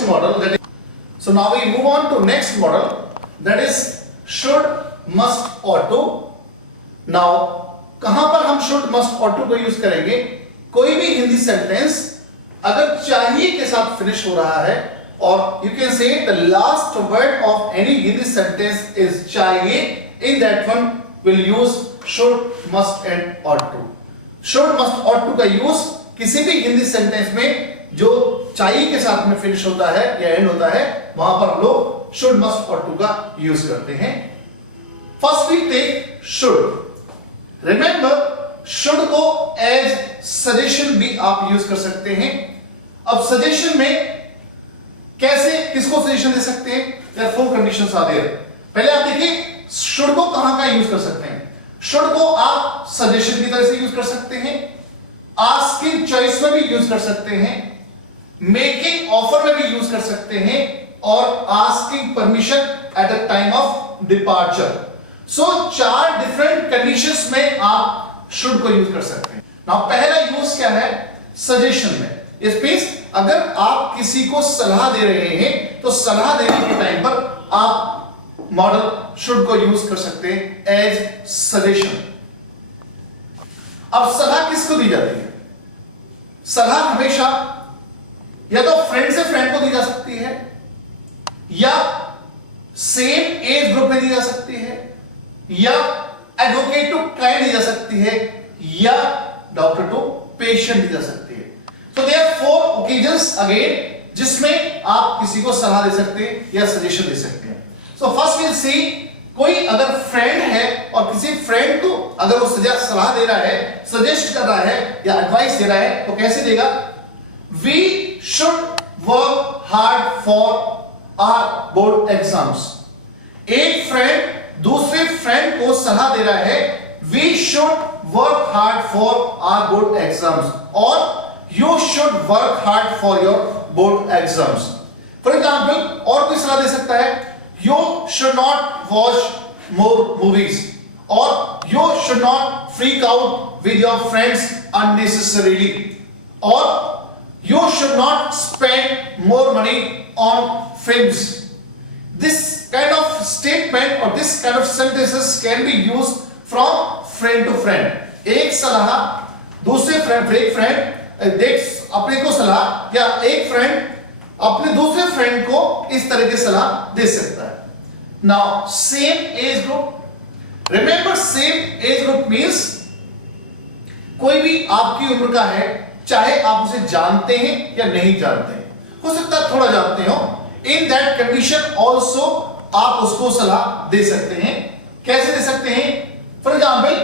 next model, that is, so now we move on to next model, that is should, must, ought to. Now कहां पर हम should, must, ought to को use करेंगे? कोई भी हिंदी सेंटेंस अगर चाहिए के साथ फिनिश हो रहा है, और you can say the last word of any Hindi sentence is चाहिए, in that one will use should, must and ought to. should, must, ought to का यूज किसी भी हिंदी सेंटेंस में जो चाहिए के साथ में फिनिश होता है या एंड होता है, वहां पर हम लोग should, must, ought to का यूज करते हैं. First we take should. Remember should को एज सजेशन भी आप यूज कर सकते हैं. अब सजेशन में कैसे, किसको सजेशन दे सकते हैं? There are 4 conditions are there. पहले आप देखिए should को कहां यूज कर सकते हैं. should को आप सजेशन की तरह से यूज कर सकते हैं, आस्किंग चॉइस में भी यूज कर सकते हैं, मेकिंग ऑफर में भी यूज कर सकते हैं, और asking permission at the time of departure. So 4 different conditions में आप शुड को यूज कर सकते हैं. नाउ पहला यूज क्या है? सजेशन में. इस मींस अगर आप किसी को सलाह दे रहे हैं तो सलाह देने के टाइम पर आप मॉडल शुड को यूज कर सकते हैं एज सजेशन. अब सलाह किसको दी जाती है? सलाह हमेशा या तो फ्रेंड से फ्रेंड को दी जा सकती है, या सेम एज ग्रुप में दी जा सकती है, या एडवोकेट टू क्लाइंट दी जा सकती है, या डॉक्टर टू पेशेंट दी जा सकती है. So there are 4 occasions again जिसमें आप किसी को सलाह दे सकते हैं या सजेशन दे सकते हैं. सो फर्स्ट विल सी, कोई अगर फ्रेंड है और किसी फ्रेंड को अगर वो सलाह दे रहा है, सजेस्ट कर रहा है या एडवाइस दे रहा है, तो कैसे देगा? We should work hard for our board exams. एक फ्रेंड दूसरे फ्रेंड को सलाह दे रहा है, we should work hard for our board exams, और you should work hard for your board exams. For example और कोई सलाह दे सकता है, you should not watch more movies, or you should not freak out with your friends unnecessarily, or you should not spend more money on films. This kind of statement or this kind of sentences can be used from friend to friend. एक सलाह दूसरे फ्रेंड, एक फ्रेंड देख अपने को सलाह, या एक फ्रेंड अपने दूसरे फ्रेंड को इस तरह की सलाह दे सकता है. Now same age group. Remember same age group means कोई भी आपकी उम्र का है, चाहे आप उसे जानते हैं या नहीं जानते हैं, हो सकता है थोड़ा जानते हो, इन दैट कंडीशन ऑल्सो आप उसको सलाह दे सकते हैं. कैसे दे सकते हैं? For example,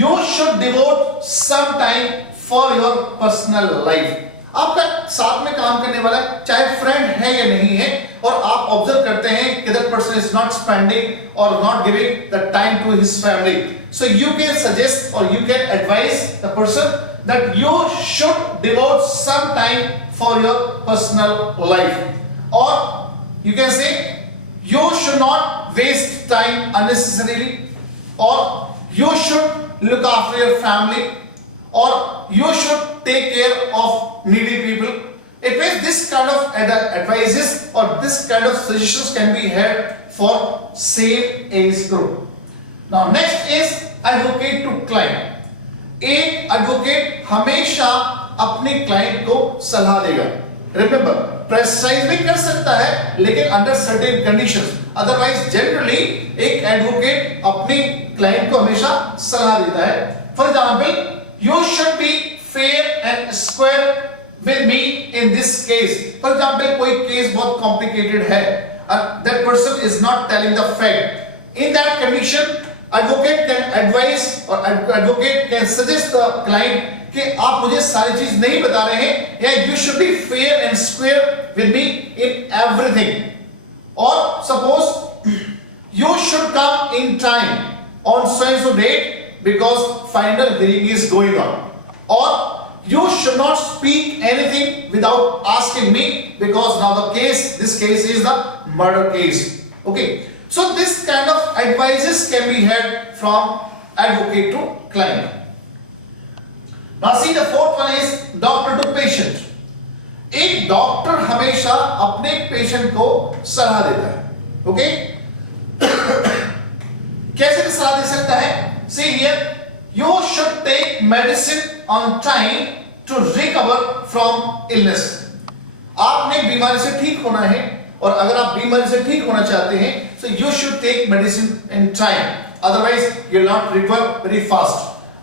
you should devote some time for your personal life. आपका साथ में काम करने वाला चाहे फ्रेंड है या नहीं है, और आप ऑब्जर्व करते हैं कि that person is not spending और not giving the time to his family, so you can suggest और you can advise the person that you should devote some time for your personal life, और you can say you should not waste time unnecessarily, और you should look after your family, or you should take care of needy people. It means this kind of advices or this kind of suggestions can be had for same age group. Now next is advocate to client. एक advocate हमेशा अपने client को सलाह देगा. Remember, prescribe भी कर सकता है लेकिन under certain conditions. Otherwise generally एक advocate अपने client को हमेशा सलाह देता है. For example, you should be fair and square with me in this case. For example, कोई case बहुत complicated है, that person is not telling the fact. In that condition, advocate can advise or advocate can suggest the client कि आप मुझे सारी चीज नहीं बता रहे हैं, या you should be fair and square with me in everything. Or suppose you should come in time on so and so date because final hearing is going on, or you should not speak anything without asking me because now this case is the murder case. Okay, so this kind of advices can be had from advocate to client. Now see, the fourth one is doctor to patient. एक डॉक्टर हमेशा अपने पेशेंट को सलाह देता है. ओके, कैसे सलाह दे सकता है? See here, you should take medicine on time to recover from illness. आपने बीमारी से ठीक होना है, और अगर आप बीमारी से ठीक होना चाहते हैं, so you should take medicine in time. Otherwise, you will not recover very fast.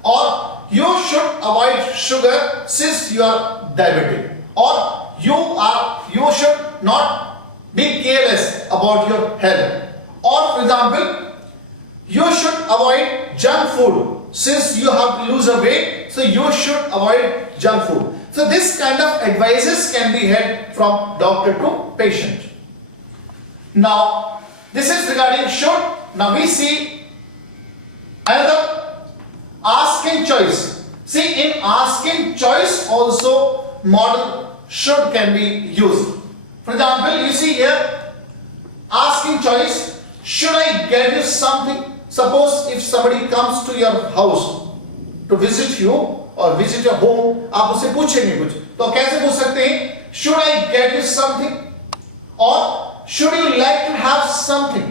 Or you should avoid sugar since you are diabetic. Or you should not be careless about your health. Or for example, you should avoid junk food since you have to lose a weight, so you should avoid junk food. So this kind of advices can be had from doctor to patient. Now this is regarding should. Now we see another asking choice. See, in asking choice also model should can be used. For example, you see here asking choice, should I get you something? Suppose if somebody comes to your house to visit you or visit your home, आप उससे पूछेंगे कुछ, तो कैसे पूछ सकते हैं? Should I get you something? Or should you like to have something?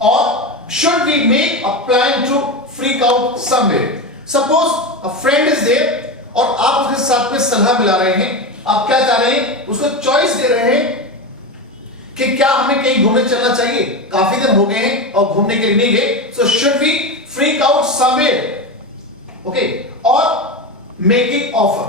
Or should we make a plan to freak out somewhere? Suppose a friend is there और आप उसके साथ में सलाह मिला रहे हैं, आप क्या चाह रहे हैं? उसको चॉइस दे रहे हैं कि क्या हमें कहीं घूमने चलना चाहिए, काफी दिन हो गए हैं और घूमने के लिए नहीं गए, so should we freak out somewhere? Okay, और मेकिंग ऑफर.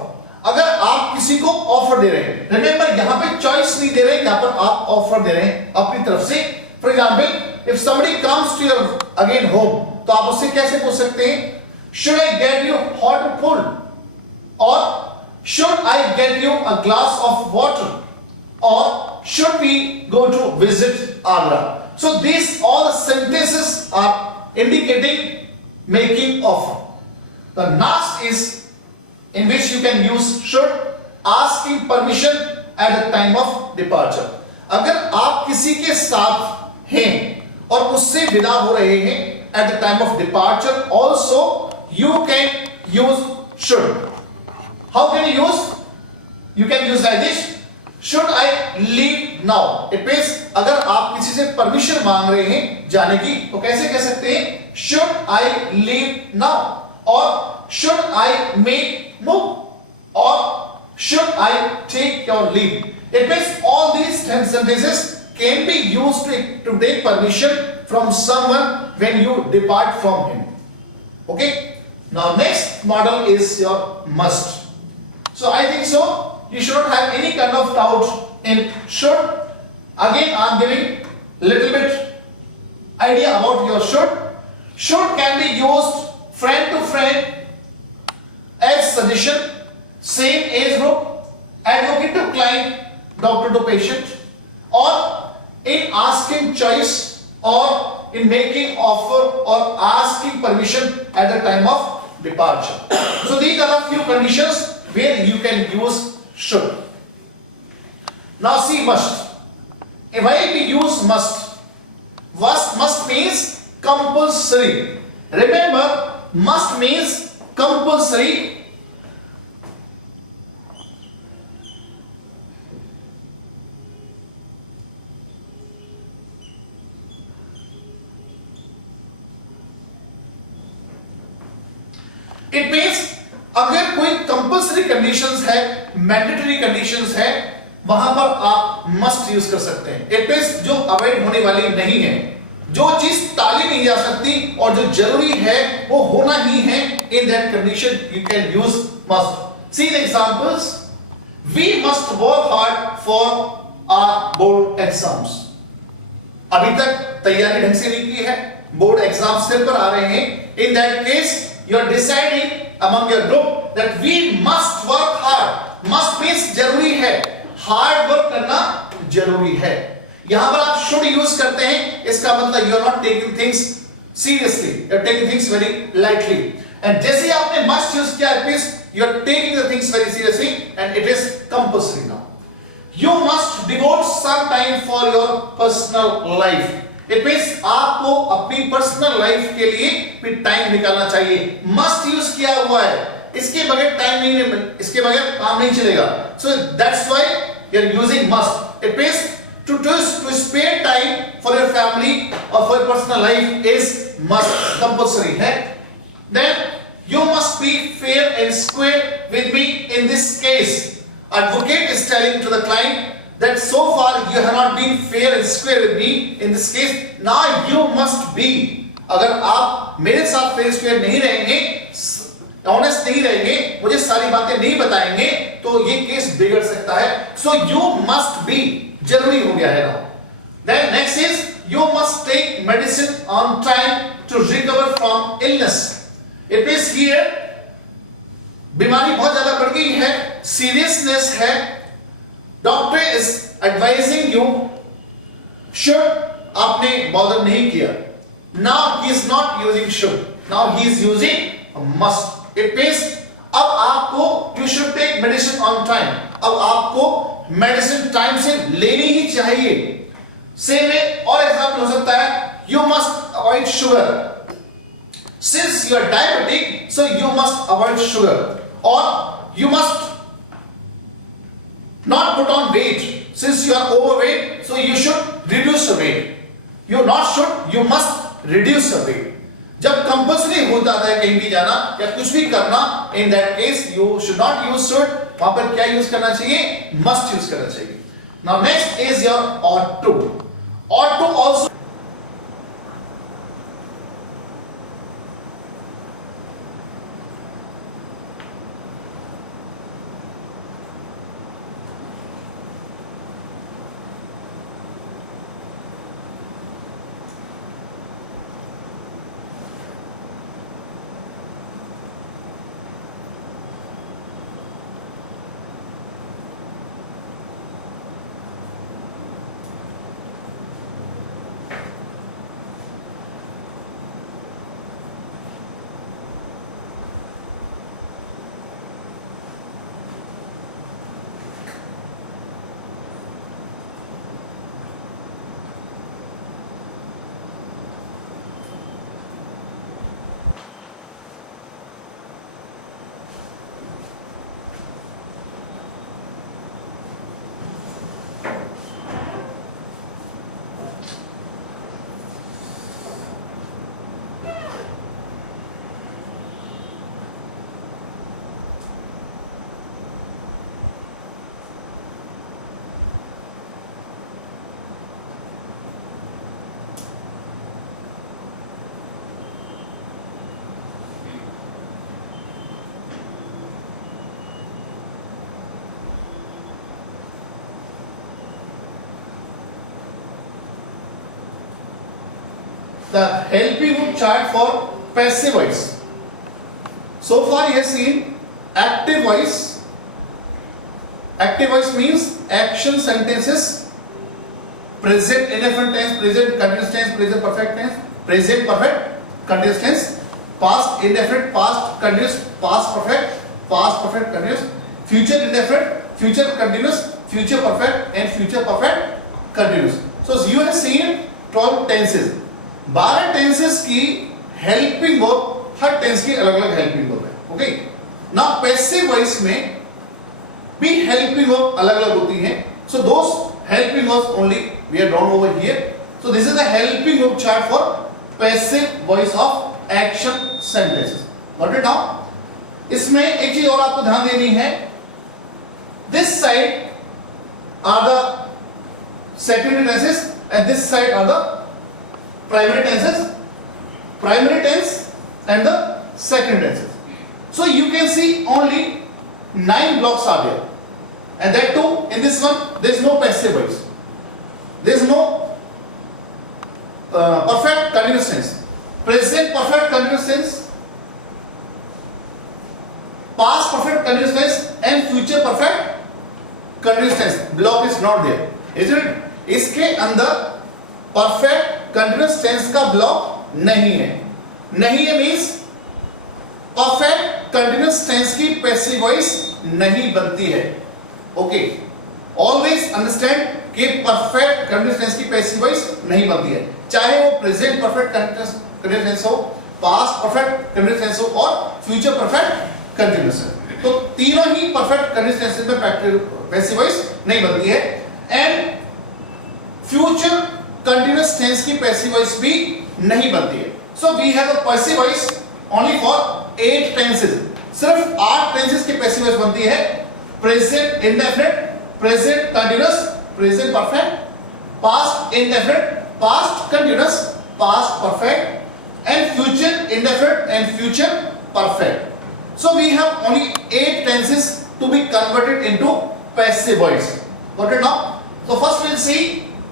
अगर आप किसी को ऑफर दे रहे हैं, रिमेंबर यहां पे चॉइस नहीं दे रहे हैं, यहां पर आप ऑफर दे रहे हैं अपनी तरफ से. For example, if somebody comes to your again home, तो आप उससे कैसे पूछ सकते हैं? Should I get you hot और कोल्ड? और should I get you a glass of water? Or should we go to visit Agra? So these all sentences are indicating making offer. The next is in which you can use should, asking permission at the time of departure. अगर आप किसी के साथ हैं और उससे विदा हो रहे हैं at the time of departure, also you can use should. How can you use? You can use like this. Should I leave now? It means अगर आप किसी से परमिशन मांग रहे हैं जाने की, तो कैसे कह सकते हैं? Should I leave now? Or should I make move? Or should I take your leave? It means all these 10 sentences can be used to take permission from someone when you depart from him. Okay? Now next model is your must. So I think so. You should not have any kind of doubt in should. Again, I am giving little bit idea about your should. Should can be used friend to friend, as suggestion, same age group, advocate to client, doctor to patient, or in asking choice, or in making offer, or asking permission at the time of departure. So these are a few conditions where you can use should. Now see must. Why we use must? Must means compulsory. Remember, must means compulsory. It means अगर कोई compulsory conditions है, mandatory conditions है, वहां पर आप must use कर सकते हैं. इट मींस जो अवॉइड होने वाली नहीं है, जो चीज टाली नहीं जा सकती और जो जरूरी है वो होना ही है, in that condition you can use must. See the examples. We must work hard for our board exams. अभी तक तैयारी ढंग से नहीं की है, बोर्ड एग्जाम सिर पर आ रहे हैं. In that case you are deciding among your group that we must work hard. Must means जरूरी है, hard work करना जरूरी है. यहां पर आप should यूज करते हैं, इसका मतलब you are not taking things seriously, you are taking things very lightly. And जैसे आपने must यूज किया, it means you are taking the things very seriously and it is compulsory now. You must devote some time for your personal life. It means आपको अपनी personal life के लिए भी टाइम निकालना चाहिए. मस्ट यूज किया हुआ है, इसके बगैर टाइम नहीं, इसके बगैर काम नहीं चलेगा. So that's why you're using must. It means to spare time for your family or for your personal life is must, compulsory है. Then you must be fair and square with me in this case. Advocate is telling to the client that so far you have not been fair and square with me in this case. Now you must be. अगर आप मेरे साथ fair square नहीं रहेंगे, ऑनेस्ट नहीं रहेंगे, मुझे सारी बातें नहीं बताएंगे, तो ये केस बिगड़ सकता है. So you must be जरूरी हो गया है. Then next is you must take medicine on time to recover from illness. It means here बीमारी बहुत ज्यादा बढ़ गई है, सीरियसनेस है, doctor is advising you, should आपने बॉदर नहीं किया. Now he is not using should, now he is using must. It means अब आपको you should take medicine on time, अब आपको मेडिसिन टाइम से लेनी ही चाहिए. सेम में और एग्जांपल हो सकता है, you must avoid sugar. Since you are diabetic, so you must avoid sugar, or you must not put on weight. Since you are overweight, so you should reduce your weight. You not should, you must reduce your weight. जब कंपल्सरी हो जाता है कहीं भी जाना या कुछ भी करना, in that case you should not use should. वहां पर क्या यूज करना चाहिए? Must यूज करना चाहिए. Now next is your ought to. Ought to also the helping verb chart for passive voice. So far you have seen active voice. Active voice means action sentences, present indefinite tense, present continuous tense, present perfect tense, present perfect continuous tense, past indefinite, past continuous, past perfect continuous, future indefinite, future continuous, future perfect and future perfect continuous. So you have seen 12 tenses. 12 tenses की helping verb, हर tense की अलग अलग helping verb है. Okay, now passive voice में भी helping verb अलग अलग होती हैं. So those helping verbs only we are drawn over here. So this is the helping verb chart for passive voice of action sentences. Got it now? इसमें एक चीज और आपको ध्यान देनी है, this side are the secondary tenses and this side are the primary tenses, primary tense and the second tenses. So you can see only 9 blocks are there, and that too in this one there is no passive voice, there is no perfect continuous tense, present perfect continuous tense, past perfect continuous tense and future perfect continuous tense. Block is not there, isn't it? इसके अंदर perfect continuous tense का ब्लॉक नहीं है. नहीं है means perfect continuous tense की passive voice नहीं बनती है. ओके, ऑलवेज अंडरस्टैंड कि परफेक्ट कंटिन्यूअस टेंस की पैसिव वॉइस नहीं बनती है, चाहे वो प्रेजेंट परफेक्ट कंटिन्यूअस टेंस हो, पास्ट परफेक्ट कंटिन्यूअस टेंस हो और फ्यूचर परफेक्ट कंटिन्यूअस है। तो तीनों ही परफेक्ट कंटिन्यूअस टेंसेस में पैसिव वॉइस नहीं बनती है। एंड फ्यूचर कंटिन्यूअस टेंस की पैसिव वॉइस भी नहीं बनती है। So we have a passive voice only for 8 tenses. सिर्फ 8 टेंसेस की पैसिव वॉइस बनती है। Present indefinite, present continuous, present perfect, past indefinite, past continuous, past perfect and future indefinite and future perfect. So we have only 8 tenses to be converted into passive voice. Got it now? So first we'll see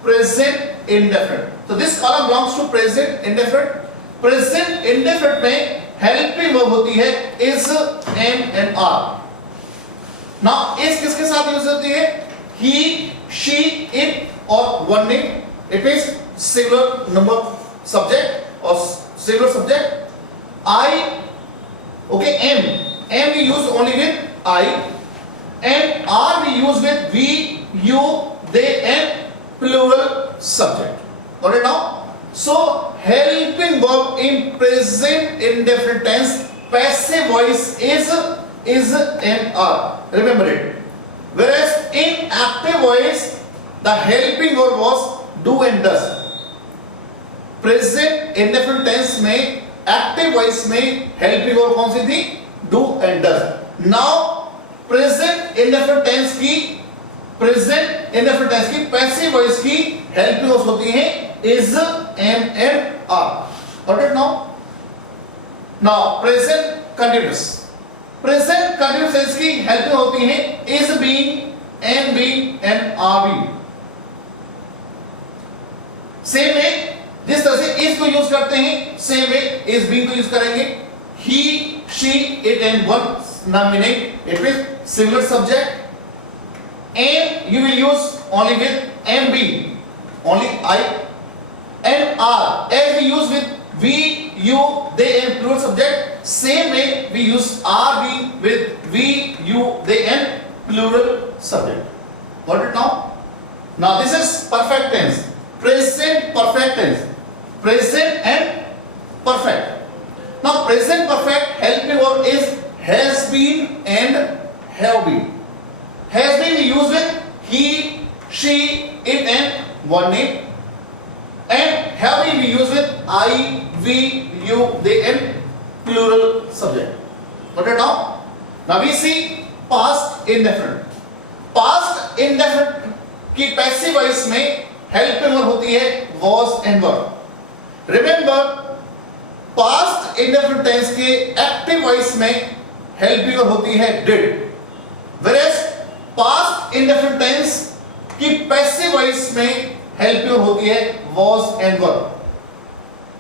present indefinite. So this column belongs to present indefinite. Present indefinite में helping verb होती है is, am and are. Now is किसके साथ यूज होती है? He, she, it और one name. It means singular number subject or singular subject. I, okay, am we use only with I, and are we use with we, you, they and plural subject. Got it now? So helping verb in present indefinite tense passive voice is and are. Remember it. Whereas in active voice the helping verb was do and does. Present indefinite tense में active voice में helping verb कौन सी थी? Do and does. Now present indefinite tense की passive voice की helping verbs होती हैं is, am and are. Got it now? Now present continuous tense की हेल्पिंग होती हैं is, being, am being and are being. Same है जिस तरह से इज को यूज करते हैं सेम वे इज बीइंग को यूज करेंगे. He, she, it and one nominate, it means singular subject. Am you will use only with am being, only I. And are as we use with we, you, they and plural subject, same way we use are being with we, you, they and plural subject. Got it now? Now this is perfect tense, present perfect tense, present and perfect. Now present perfect helping verb is has been and have been. Has been we use with he, she, it and one name, and have been we use with I, we, you, they and plural subject. Got it now? Now we see past indefinite. Past indefinite की passive voice में helping verb होती है was and were. Remember past indefinite tense के active voice में helping verb होती है did. whereas past indefinite tense की passive voice में हेल्पिंग वर्ब होती है was and were.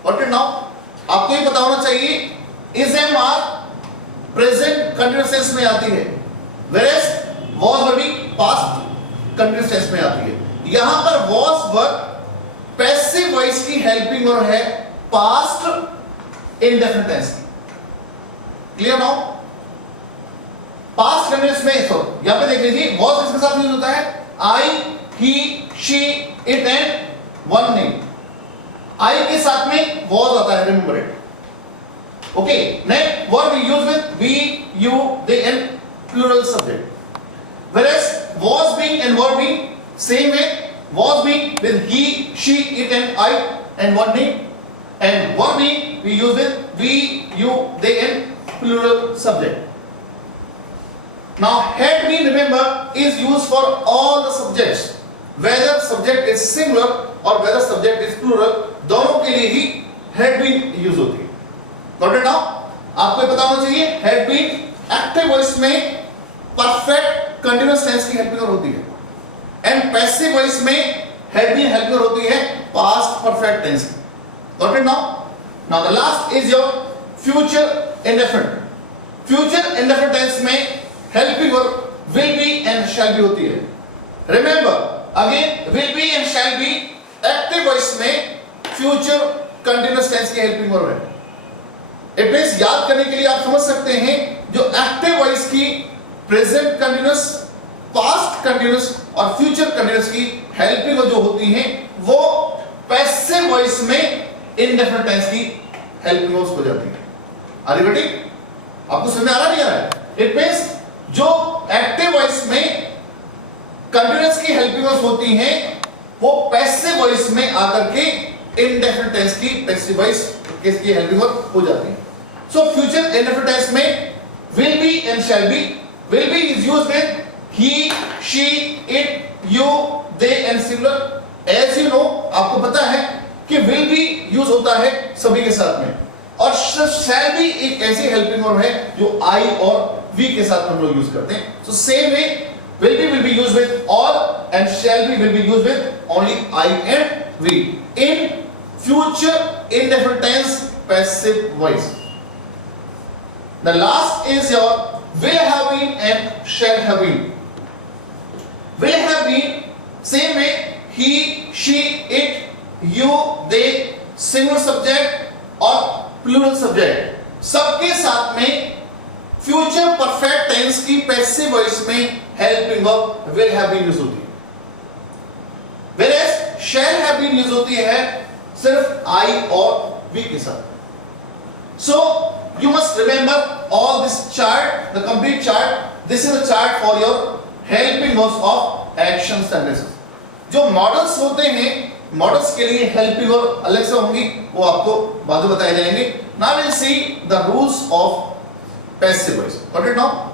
Got it now? आपको ये पता होना चाहिए is, am, are present continuous tense में आती है, whereas was वर्ब भी पास्ट कंटीन्यूअस टेंस में आती है. यहां पर was वर्ब पैसिव वॉइस की हेल्पिंग वर्ब है पास्ट इंडेफिनिट टेंस की. Clear now? पास्ट कंटीन्यूअस में यहां पे देख लीजिए was किसके साथ यूज होता है? I, he, she, it and one name. I के साथ में was आता है, remember it. Okay, next verb we use with we, you, they and plural subject. Whereas was being and were being same way, was being with he, she, it and I and one name, and were being we use with we, you, they and plural subject. Now had been, remember, is used for all the subjects, whether subject is singular or whether subject is plural, दोनों के लिए ही had been use होती है. Got it now? आपको पता होना चाहिए had been active voice में परफेक्ट कंटीन्यूअस टेंस की हेल्पिंग होती है, एंड पैसिव वॉइस में had been हेल्पिंग होती है पास्ट परफेक्ट टेंस की. Got it now? Now the last is your future indefinite. Future indefinite tense में helping verb will be and shall be होती है. Remember again will be and shall be active voice में future continuous tense की helping verb है. It means याद करने के लिए आप समझ सकते हैं जो active voice की present continuous, past continuous और future continuous की helping verb जो होती हैं वो passive voice में indefinite tense की helping verbs हो जाती है. Are you ready? आपको समझ में आ रहा नहीं आ रहा है? इट मींस जो एक्टिव वॉइस में कंटीन्यूअस की हेल्पिंग वर्ब्स होती हैं वो पैसिव वॉइस में आकर के इंडेफिनिट टेंस की पैसिव वॉइस की हेल्पिंग वर्ब हो जाती है. सो फ्यूचर इंडेफिनिट टेंस में will be and shall be. Will be is used with he, she, it, you, they and similar. As you know, आपको पता है कि will be यूज होता है सभी के साथ में, और shall be एक ऐसी हेल्पिंग वर्ब है जो I और we के साथ हम लोग यूज करते हैं. So same way will be used with all and shall be will be used with only I and we in future indefinite tense passive voice. The last is your will have been and shall have been. Will have been same way he, she, it, you, they, singular subject और plural subject सबके साथ में future perfect tense की passive voice में helping verb will have been use होती है. Whereas shall have been use होती है सिर्फ I और we के साथ. So you must remember all this chart, the complete chart. This is a chart for your helping verbs of action sentences. जो मॉडल्स होते हैं, मॉडल्स के लिए हेल्पिंग वर्ब अलग से होंगी, वो आपको बाद में बताए जाएंगे. Now we'll see the rules of passive voice. Got it now?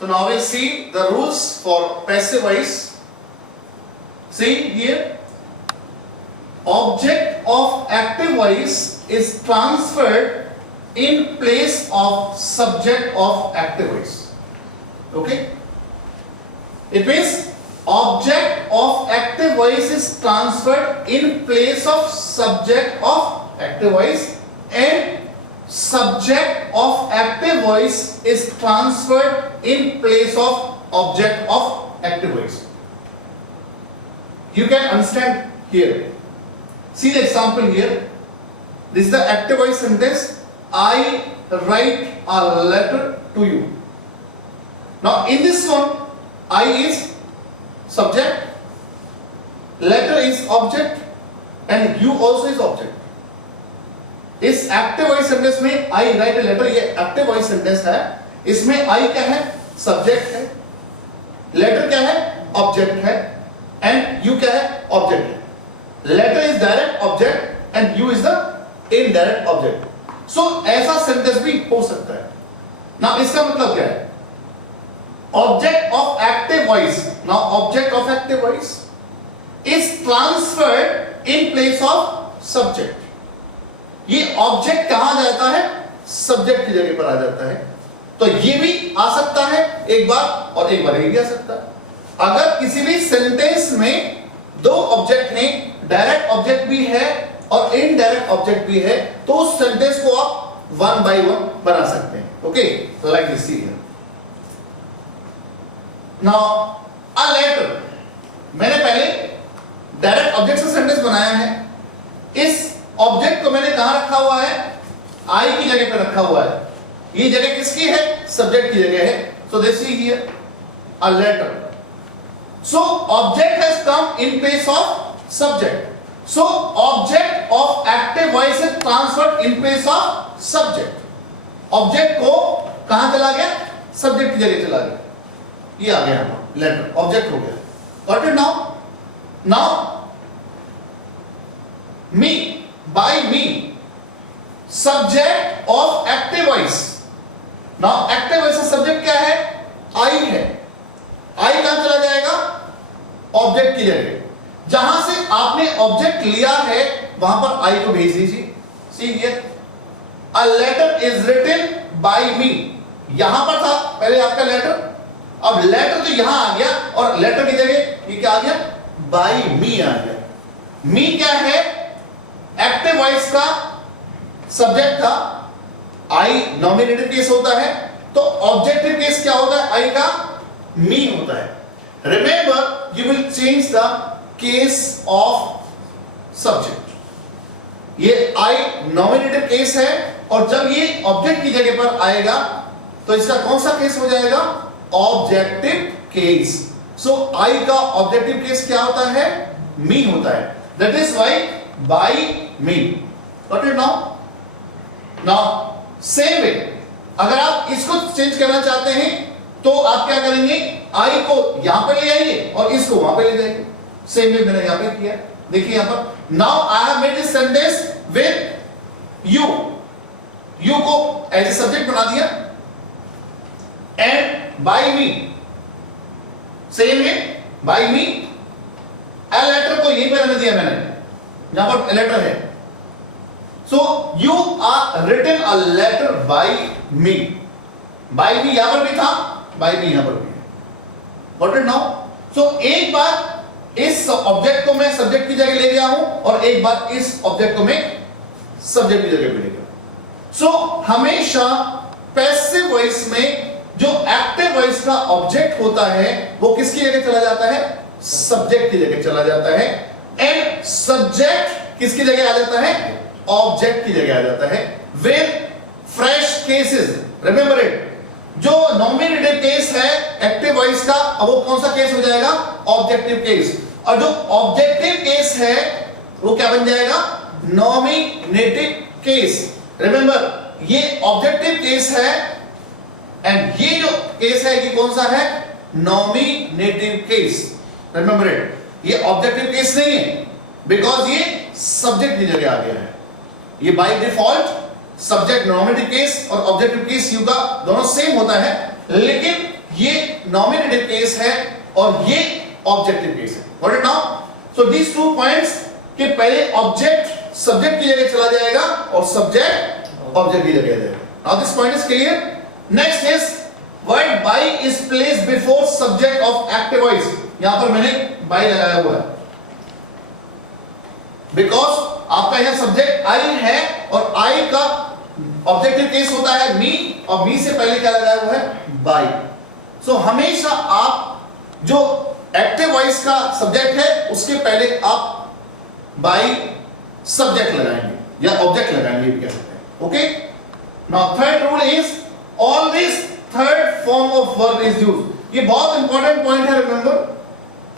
So now we'll see the rules for passive voice. See here, object of active voice is transferred in place of subject of active voice. Okay? It means object of active voice is transferred in place of subject of active voice, and subject of active voice is transferred in place of object of active voice. You can understand here. See the example here. This is the active voice sentence. I write a letter to you. Now in this one, I is subject, letter is object, and you also is object. इस active voice sentence में आई right a letter, ये active voice sentence है. इसमें आई क्या है? सब्जेक्ट है. लेटर क्या है? ऑब्जेक्ट है. एंड यू क्या है? ऑब्जेक्ट है. Letter is direct object and you is the indirect object. So ऐसा सेंटेंस भी हो सकता है ना. इसका मतलब क्या है? Object of active voice, now object of active voice is transferred in place of subject. ये ऑब्जेक्ट कहां जाता है? सब्जेक्ट की जगह पर आ जाता है. तो ये भी आ सकता है एक बार, और एक बार ये भी आ सकता है. अगर किसी भी सेंटेंस में दो ऑब्जेक्ट हैं, डायरेक्ट ऑब्जेक्ट भी है और इनडायरेक्ट ऑब्जेक्ट भी है, तो उस सेंटेंस को आप वन बाय वन बना सकते हैं. Okay, like this here. Now a letter, मैंने पहले डायरेक्ट ऑब्जेक्ट से सेंटेंस बनाया है. इस ऑब्जेक्ट को मैंने कहां रखा हुआ है? आई की जगह पे रखा हुआ है. ये जगह किसकी है? सब्जेक्ट की जगह है. So this here a letter. So object has come in place of subject. So object of active voice is transferred in place of subject. Object को कहां चला गया? सब्जेक्ट की जगह चला गया. ये आ गया लेटर, ऑब्जेक्ट हो गया. Got it now? Now me, by me, subject of active voice. Now active voice का सब्जेक्ट क्या है? I है. I कहां चला जाएगा? ऑब्जेक्ट की जगह. जहां से आपने ऑब्जेक्ट लिया है वहां पर I को भेज दीजिए. See here, a letter is written by me. यहां पर था पहले आपका लेटर, अब लेटर तो यहां आ गया और लेटर की जगह ये क्या आ गया? बाय मी आ गया. मी क्या है? एक्टिव वॉइस का सब्जेक्ट था. आई नॉमिनेटिव केस होता है, तो ऑब्जेक्टिव केस क्या होता है? आई का मी होता है. Remember, you will change the case of subject. ये आई नॉमिनेटिव केस है और जब ये ऑब्जेक्ट की जगह पर आएगा तो इसका कौन सा केस हो जाएगा? Objective case. सो आई का ऑब्जेक्टिव केस क्या होता है? मी होता है. That is why by me. Got it now? Now same way, अगर आप इसको चेंज करना चाहते हैं तो आप क्या करेंगे? आई को यहां पर ले आइए और इसको वहां पर ले जाइए. सेम वे मैंने यहां पे किया. देखिए यहां पर, now I have made this sentence with you. You को एज ए सब्जेक्ट बना दिया एंड बाय मी. सेम है, बाय मी. ए लेटर को यहीं पे रहने दिया मैंने, यहां पर लेटर है. So you are written a letter by me. By me यहां पर भी था, बाय मी यहां पर भी है. Got it now? सो एक बार इस ऑब्जेक्ट को मैं सब्जेक्ट की जगह ले गया हूं और एक बार इस ऑब्जेक्ट को मैं सब्जेक्ट की जगह पे ले गया. सो हमेशा पैसिव वॉइस में जो एक्टिव वॉइस का ऑब्जेक्ट होता है वो किसकी जगह चला जाता है? सब्जेक्ट की जगह चला जाता है. एंड सब्जेक्ट किसकी जगह आ जाता है? ऑब्जेक्ट की जगह आ जाता है. With fresh cases. Remember it, जो नॉमिनेटिव केस है एक्टिव वॉइस का, अब वो कौन सा केस हो जाएगा? Objective case. और जो ऑब्जेक्टिव केस है वो क्या बन जाएगा? Nominative case. रिमेंबर, ये ऑब्जेक्टिव केस है एंड ये जो केस है ये कौन सा है? Nominative case. रिमेंबर इट, ये ऑब्जेक्टिव केस नहीं है बिकॉज ये सब्जेक्ट की जगह आ गया है. ये by default subject nominative case और ऑब्जेक्टिव केस यू का दोनों सेम होता है, लेकिन ये नॉमिनेटिव केस है और ये ऑब्जेक्टिव केस है. What it now? So these two points के पहले ऑब्जेक्ट सब्जेक्ट की जगह चला जाएगा और सब्जेक्ट ऑब्जेक्ट की जगह जाएगा. Now this point is clear. Next is word by is placed before subject of active voice. यहां पर मैंने बाय लगाया हुआ है बिकॉज आपका यहां सब्जेक्ट आई है और आई का ऑब्जेक्टिव केस होता है मी, और मी से पहले क्या लगाया हुआ है? बाय. सो हमेशा आप जो एक्टिव वॉइस का सब्जेक्ट है उसके पहले आप बाय सब्जेक्ट लगाएंगे या ऑब्जेक्ट लगाएंगे भी कह सकते हैं. Okay. Now third rule is always third form of verb is used. ये बहुत इंपॉर्टेंट पॉइंट है. रिमेंबर,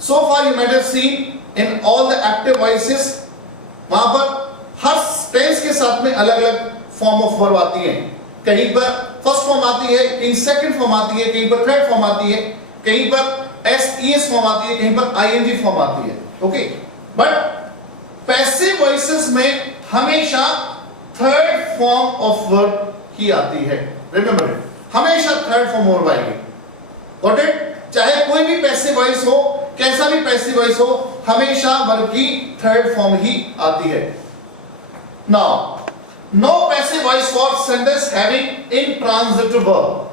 सो far you might have seen in all the active voices, वहां पर हर टेंस के साथ में अलग अलग फॉर्म ऑफ वर्ब आती है. कहीं पर फर्स्ट फॉर्म आती है, कहीं सेकंड फॉर्म आती है, कहीं पर थर्ड फॉर्म आती है, कहीं पर एस फॉर्म आती है, कहीं पर आईएनजी फॉर्म आती है. ओके. बट पैसिव वॉइसेस में हमेशा थर्ड फॉर्म ऑफ वर्ब ही आती है. रिमेंबर इट, हमेशा थर्ड फॉर्म वर्ब आएगी. Got it? चाहे कोई भी पैसिव वॉइस हो, कैसा भी पैसिव वॉइस हो, हमेशा वर्ब की थर्ड फॉर्म ही आती है. Now no passive voice for sentence having intransitive verb.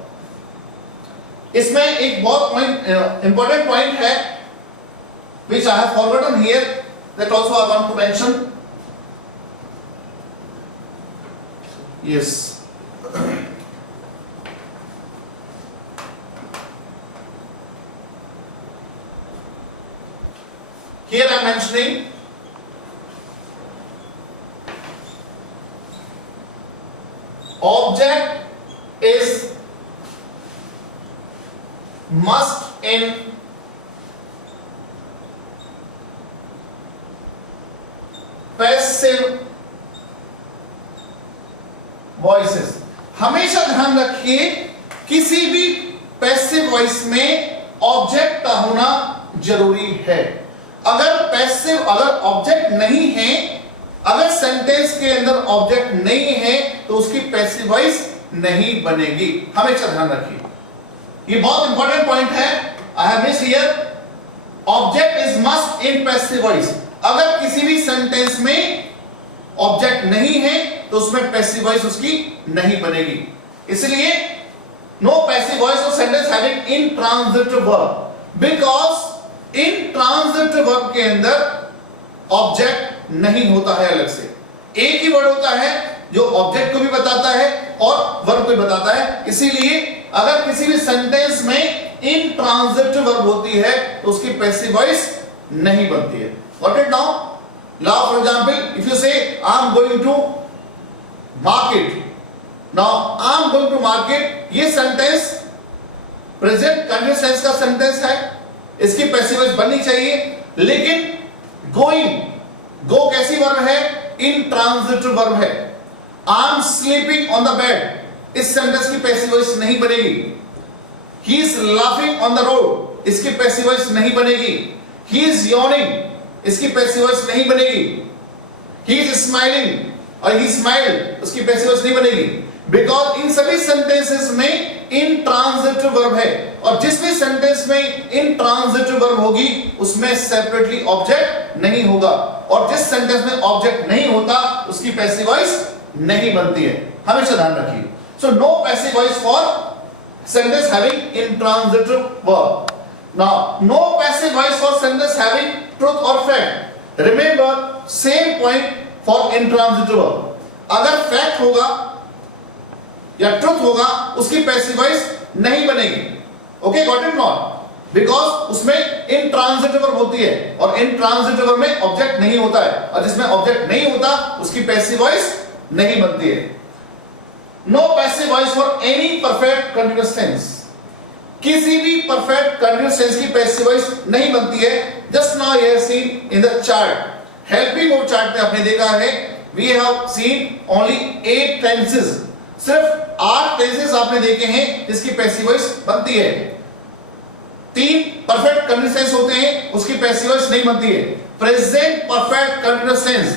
इसमें एक बहुत इंपॉर्टेंट पॉइंट है which I have forgotten here, that also I want to mention. Yes. Here I am mentioning object is must in passive voices. हमेशा ध्यान रखिए किसी भी passive voice में ऑब्जेक्ट का होना जरूरी है। अगर ऑब्जेक्ट नहीं है, अगर सेंटेंस के अंदर ऑब्जेक्ट नहीं है तो उसकी पैसिव वॉइस नहीं बनेगी। हमेशा ध्यान रखिए, ये बहुत इंपॉर्टेंट पॉइंट है। I have missed here, object is must in passive voice. अगर किसी भी सेंटेंस में ऑब्जेक्ट नहीं है तो उसमें पैसिव वॉइस उसकी नहीं बनेगी। इसलिए no passive voice of sentence having intransitive verb, because intransitive verb के अंदर ऑब्जेक्ट नहीं होता है। अलग से एक ही वर्ड होता है जो ऑब्जेक्ट को भी बताता है और वर्ब को भी बताता है। इसीलिए अगर किसी भी सेंटेंस में इंट्रांजिटिव वर्ब होती है तो उसकी पैसिव वॉइस नहीं बनती है। Got it now? Now, for example, if you say, I'm going to market. Now, I'm going to market, ये सेंटेंस प्रेजेंट कंटिन्यूअस टेंस का सेंटेंस है, इसकी पैसिव वॉइस बननी चाहिए। लेकिन गोइंग, गो कैसी वर्ब है? इंट्रांजिटिव वर्ब है। I'm sleeping on the bed, इस सेंटेंस की पैसिव वॉइस नहीं बनेगी। He is laughing on the road, इसकी पैसिव वॉइस नहीं बनेगी। He is yawning, इसकी पैसिव वॉइस नहीं बनेगी। He is smiling और he smiled, उसकी पैसिव वॉइस नहीं बनेगी। बिकॉज इन सभी सेंटेंसेस में इंट्रांजिटिव वर्ब है, और जिस भी सेंटेंस में इंट्रांजिटिव वर्ब होगी उसमें सेपरेटली ऑब्जेक्ट नहीं होगा, और जिस सेंटेंस में ऑब्जेक्ट नहीं होता उसकी पैसिव वॉइस नहीं बनती है। हमेशा ध्यान रखिए। So no passive voice for sentence having intransitive verb. Now no passive voice for sentence having truth और fact. Remember same point for intransitive verb. अगर फैक्ट होगा या ट्रुथ होगा उसकी पैसिव वॉइस नहीं बनेगी। Okay, got it not? Because उसमें intransitive verb होती है, और इंट्रांजिटिव वर्ब में ऑब्जेक्ट नहीं होता है, और जिसमें ऑब्जेक्ट नहीं होता उसकी पैसिव वॉइस नहीं बनती है। No passive voice for any perfect continuous tense. किसी भी परफेक्ट कंटीन्यूअस टेंस की पैसिव वॉइस नहीं बनती है। Just now you have seen in the chart, helping verb chart में आपने देखा है, we have seen only 8 tenses. सिर्फ 8 टेंसेस आपने देखे हैं जिसकी पैसिव वॉइस बनती है। 3 परफेक्ट कंटीन्यूअस टेंस होते हैं, उसकी पैसिव वॉइस नहीं बनती है। Present perfect continuous tense,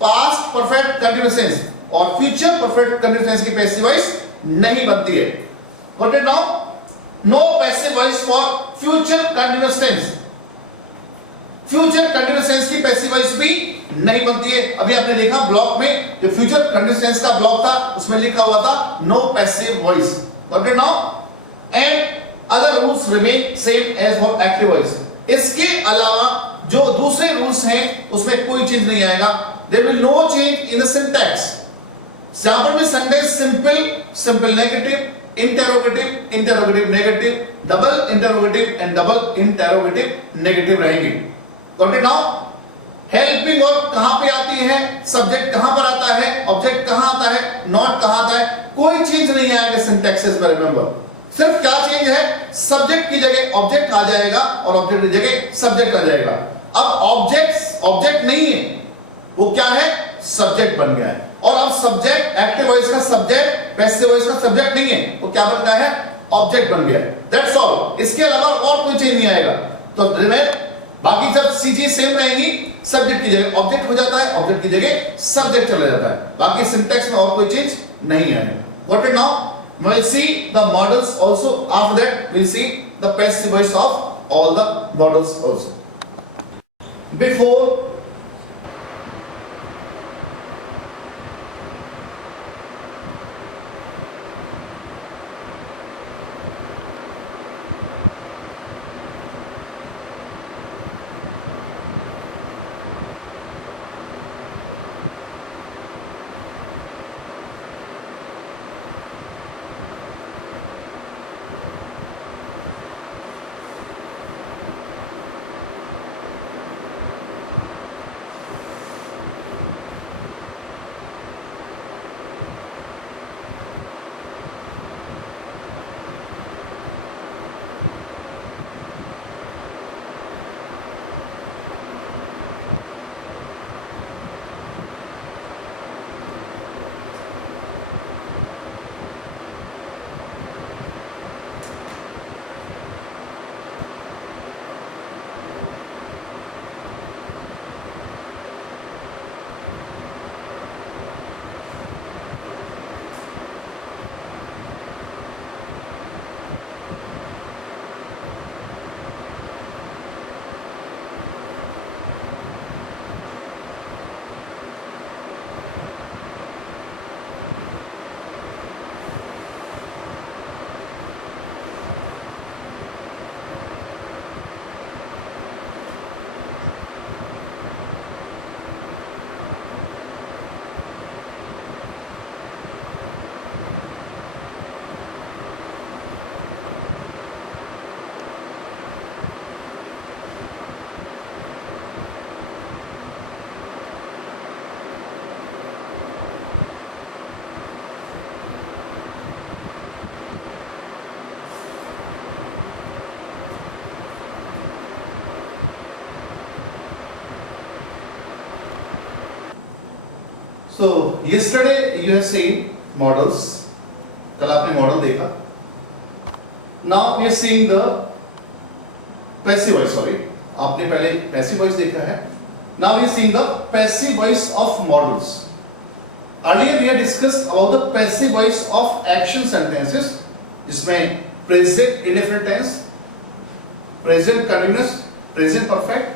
past perfect continuous tense और फ्यूचर परफेक्ट कंटीन्यूअस टेंस की पैसिव वॉइस नहीं बनती है। Got it now? No passive voice for future continuous tense. Future continuous tense की पैसिव वॉइस भी नहीं बनती है। अभी आपने देखा ब्लॉक में, जो फ्यूचर कंटीन्यूअस टेंस का ब्लॉक था उसमें लिखा हुआ था no passive voice. Got it now? And other rules remain same as for active voice. इसके अलावा जो दूसरे रूल्स हैं उसमें कोई चेंज नहीं आएगा। There will no change in the syntax. यहां पर भी sentence simple, simple negative, interrogative, interrogative negative, double interrogative and double interrogative negative रहेंगे। Got it now? Helping verb कहां पे आती है, सब्जेक्ट कहां पर आता है, ऑब्जेक्ट कहां आता है, नॉट कहां आता है, कोई चेंज नहीं आएगा सिंटैक्सेस में। रिमेंबर, सिर्फ क्या चेंज है, सब्जेक्ट की जगह ऑब्जेक्ट आ जाएगा और ऑब्जेक्ट की जगह सब्जेक्ट आ जाएगा। अब ऑब्जेक्ट नहीं है, वो क्या है, सब्जेक्ट बन गया है। और अब सब्जेक्ट, एक्टिव वॉइस का सब्जेक्ट, पैसिव वॉइस का सब्जेक्ट नहीं है, वो क्या बन गया है, ऑब्जेक्ट बन गया है। That's all. इसके अलावा और कोई चेंज नहीं आएगा। तो रिमेंबर, बाकी सब चीजें सेम रहेंगी। सब्जेक्ट की जगह ऑब्जेक्ट हो जाता है, ऑब्जेक्ट की जगह सब्जेक्ट चला जाता है। बाकी सिंटैक्स में और कोई चेंज नहीं आएगा। Got it now? We'll see the models also. After that, we'll see the passive voice of all the models also. Before So yesterday you have seen models. कल आपने मॉडल देखा. Now we are seeing the passive voice. Sorry, आपने पहले passive voice देखा है. Now we are seeing the passive voice of models. Earlier we had discussed about the passive voice of action sentences. जिसमें present indefinite tense, present continuous, present perfect,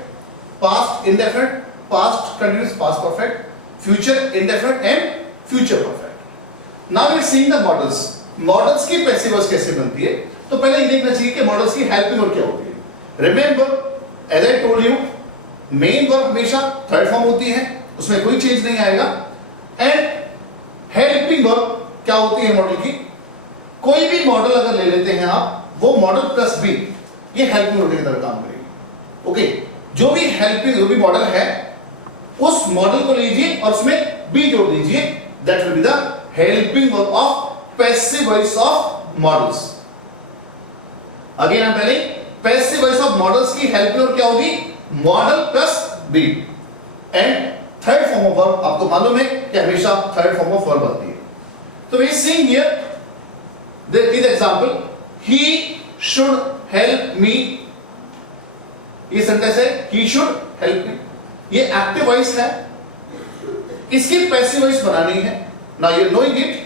past indefinite, past continuous, past perfect, future indefinite and future perfect. Now we are seeing the models. Models की passive voice कैसे बनती है? तो पहले ये देखना चाहिए कि models की helping verb क्या होती है. Remember, as I told you, main verb हमेशा third form होती है, उसमें कोई change नहीं आएगा. And helping verb क्या होती है model की? कोई भी model अगर ले लेते हैं आप, वो model plus be, ये helping verb की तरह काम करेगी. ओके, जो भी helping जो भी model है, उस model को लीजिए और उसमें be जोड़ दीजिए. That will be the helping verb of passive voice of models. Again I'm telling, passive voice of models की helping verb क्या होगी? Model plus be. And third form of verb आपको मालूम है कि हमेशा third form of verb आती है. तो we seeing here, there is example. He should help me. ये sentence है. He should help me. ये active voice है. इसकी passive voice बनानी है. Now you are knowing it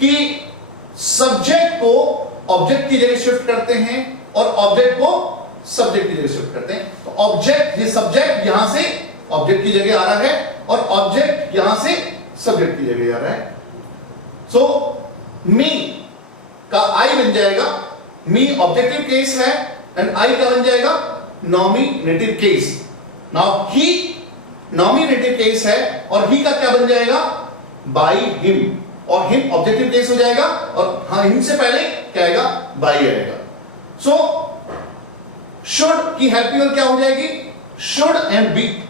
कि subject को object की जगह shift करते हैं और object को subject की जगह shift करते हैं. तो object, ये subject यहां से object की जगह आ रहा है और object यहां से subject की जगह आ रहा है. So me का I बन जाएगा. me objective case है and I का बन जाएगा nominative case. Now he nominative case है और he का क्या बन जाएगा? by him. और him objective case हो जाएगा और हाँ him से पहले क्या आएगा? by आएगा. So should की helping verb क्या हो जाएगी? should and be.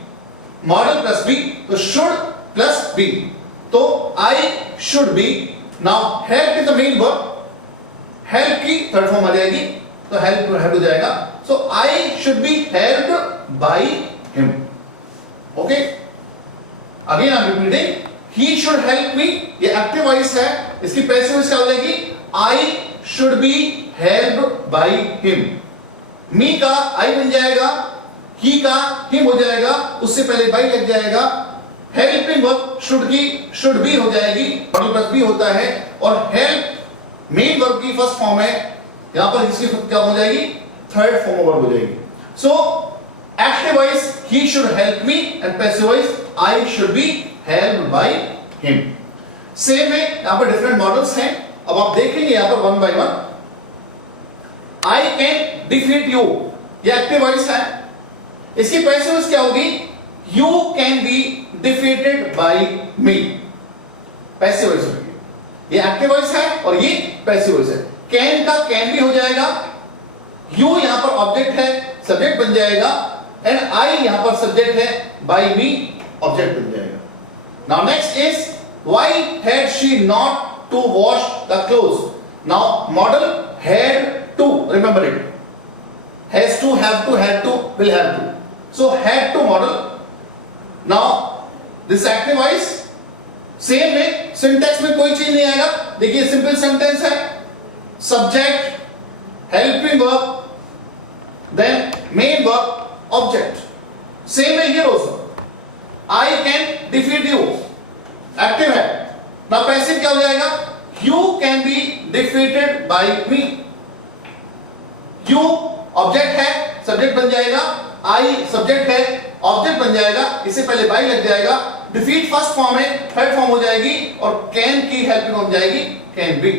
model plus be, तो should plus be. तो I should be. Now help is the main verb. help की third form आ जाएगी तो help हो जाएगा. So I should be helped by him. Okay, again I am repeating. He should help me. ये active voice है. इसकी passive voice क्या हो जाएगी? I should be helped by him. me का I बन जाएगा. he का him हो जाएगा. उससे पहले by लग जाएगा. helping verb should की should be हो जाएगी. model plus be होता है और help main verb की first form है. यहां पर इसकी क्या हो जाएगी? third form verb हो जाएगी. So active voice he should help me and passive voice I should be helped by him. Same है. यहां पर डिफरेंट मॉडल्स हैं. अब आप देखेंगे यहां पर one by one. I can defeat you, ये एक्टिव वॉइस है. इसकी पैसिव वॉइस क्या होगी? You can be defeated by me. Passive voice होगी. ये एक्टिव वॉइस है और ये पैसिव वॉइस है. कैन का कैन भी हो जाएगा. you यहां पर ऑब्जेक्ट है, सब्जेक्ट बन जाएगा. एंड I यहां पर सब्जेक्ट है, by me ऑब्जेक्ट बन जाएगा. Now next is, why had she not to wash the clothes? Now model had to, remember it. Has to, have to, had to, will have to. So had to model. Now this active voice same है. Syntax में कोई change नहीं आएगा. देखिए simple sentence है. Subject, helping verb, then main verb, object. Same है here also. I can defeat you. Active है. ना पैसिव क्या हो जाएगा? You can be defeated by me. You object है, सब्जेक्ट बन जाएगा. I सब्जेक्ट है, ऑब्जेक्ट बन जाएगा. इससे पहले by लग जाएगा. डिफीट फर्स्ट फॉर्म है, थर्ड फॉर्म हो जाएगी और can की हेल्पिंग हो जाएगी can be.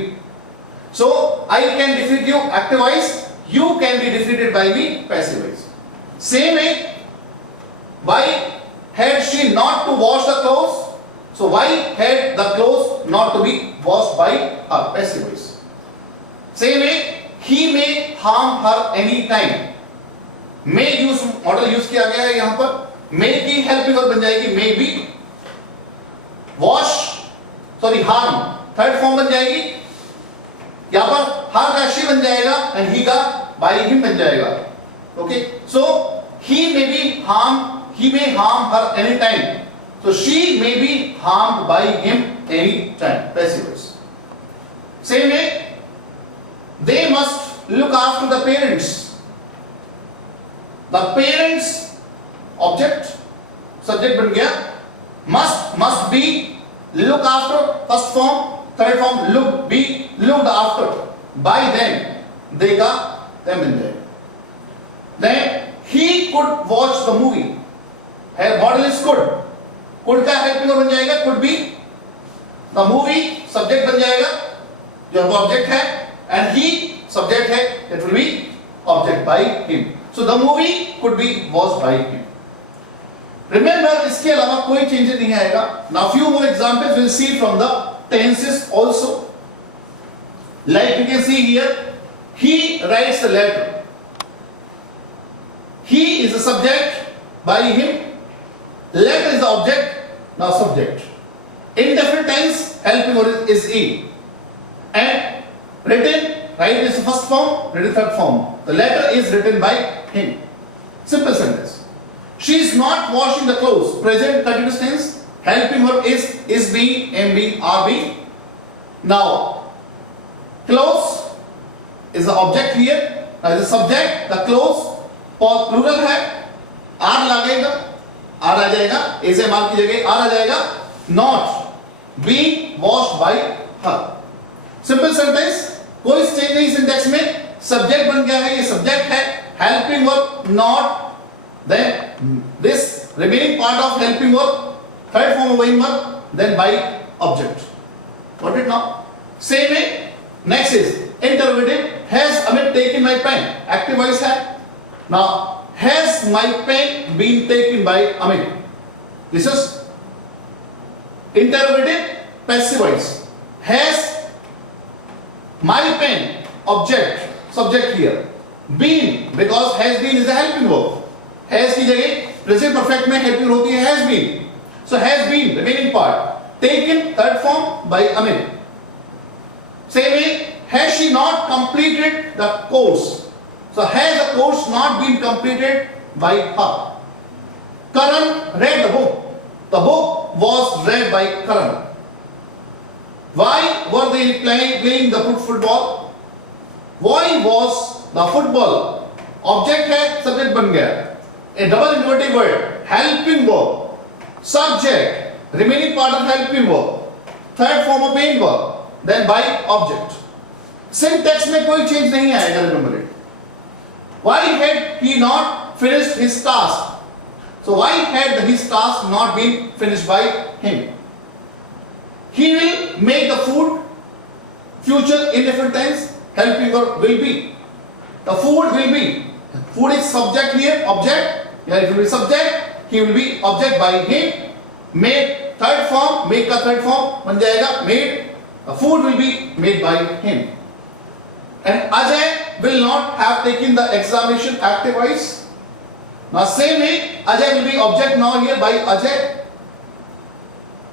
So I can defeat you active voice. You can be defeated by me passive voice. Same है. Why had she not to wash the clothes? So why had the clothes not to be washed by her? Passive voice. Same way, he may harm her any time. May use model use किया गया है यहाँ पर. May की helping verb बन जाएगी may be. Wash, sorry harm third form बन जाएगी. यहाँ पर her का she बन जाएगा and he का by him बन जाएगा. Okay, so he may be harm. He may harm her anytime. So she may be harmed by him any time. Passive voice. Same way, they must look after the parents. The parents object, subject बन गया. Must be look after, first form, third form be looked after by them. देगा them in there. Then he could watch the movie. है model is could. Could का helping बन जाएगा, could be. The movie subject बन जाएगा, जो वो object है, and he subject है, it will be object by him. So the movie could be watched by him. Remember, इसके अलावा कोई changes नहीं आएगा. Now few more examples we'll see from the tenses also. Like you can see here, he writes a letter. He is the subject, by him. Letter is the object, now subject. Indefinite tense, helping word is he. And written, write is the first form, written third form. The letter is written by him. Simple sentence. She is not washing the clothes. Present continuous tense, helping verb is being, am being, are being. Now, clothes is the object here. Now the subject, the clothes, plural है, are लगेगा, are आ जाएगा, is a mark की जगह are आ जाएगा, not being washed by her. Simple sentence, कोई change नहीं syntax में, subject बन गया है, ये subject है, helping verb not, then this remaining part of helping verb, third form of verb, then by object. Got it now? Same way, next is interrogative. Has Amit taken my pen? Active voice है. Now, has my pen been taken by Amit? This is interrogative, passive voice. Has my pen, object, subject here, been, because has been is a helping verb. Has की जगह present perfect में helping होती है has been. So has been, remaining part, taken, third form by Amit. Same way, has she not completed the course? So has the course not been completed by her? Karan read the book. The book was read by Karan. Why were they playing the football? Why was the football? Object है, subject बन गया. A double inverted word, helping verb. Subject, remaining part of helping verb. Third form of main verb. Then by object. Syntax में कोई change नहीं आएगा, remember it. Why had he not finished his task? So why had his task not been finished by him? He will make the food, future indefinite tense, helping verb will be. The food will be. Food is subject here, object. Here it will be subject. He will be object by him. Made, third form, make का third form बन जाएगा, made. The food will be made by him. And Ajay will not have taken the examination, active voice. Now same way, Ajay will be object now here by Ajay.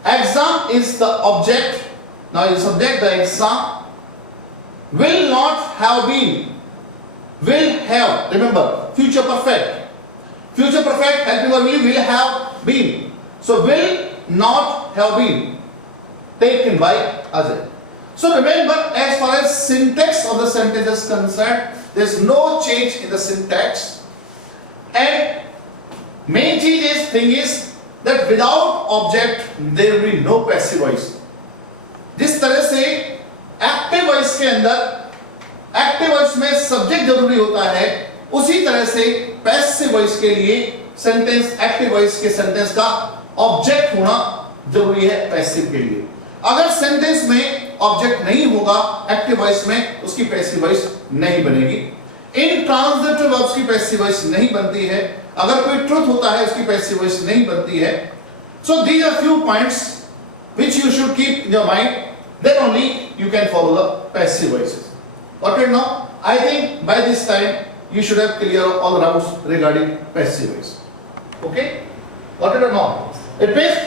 Exam is the object. Now you subject the exam. Will not have been. Will have. Remember, future perfect. Future perfect helping verb will have been. So will not have been taken by Ajay. So remember, as far as syntax of the sentence is concerned, there is no change in the syntax. And main thing is that without object there will be no passive voice. जिस तरह से active voice के अंदर active voice में सब्जेक्ट जरूरी होता है, उसी तरह से पैसिव वॉइस के लिए सेंटेंस, एक्टिव वॉइस के सेंटेंस का ऑब्जेक्ट होना जरूरी है पैसिव के लिए. अगर सेंटेंस में ऑब्जेक्ट नहीं होगा एक्टिव वॉइस में, उसकी पैसिव वॉइस नहीं बनेगी. इन ट्रांजिटिव वर्ब्स की पैसिव वॉइस नहीं बनती है. अगर कोई ट्रुथ होता है उसकी पैसिव वॉइस नहीं बनती है. So these are few points which you should keep in your mind, then only you can follow the passive voices. Got it now? I think by this time you should have cleared all doubts regarding passive voice. Okay? Got it or not? It means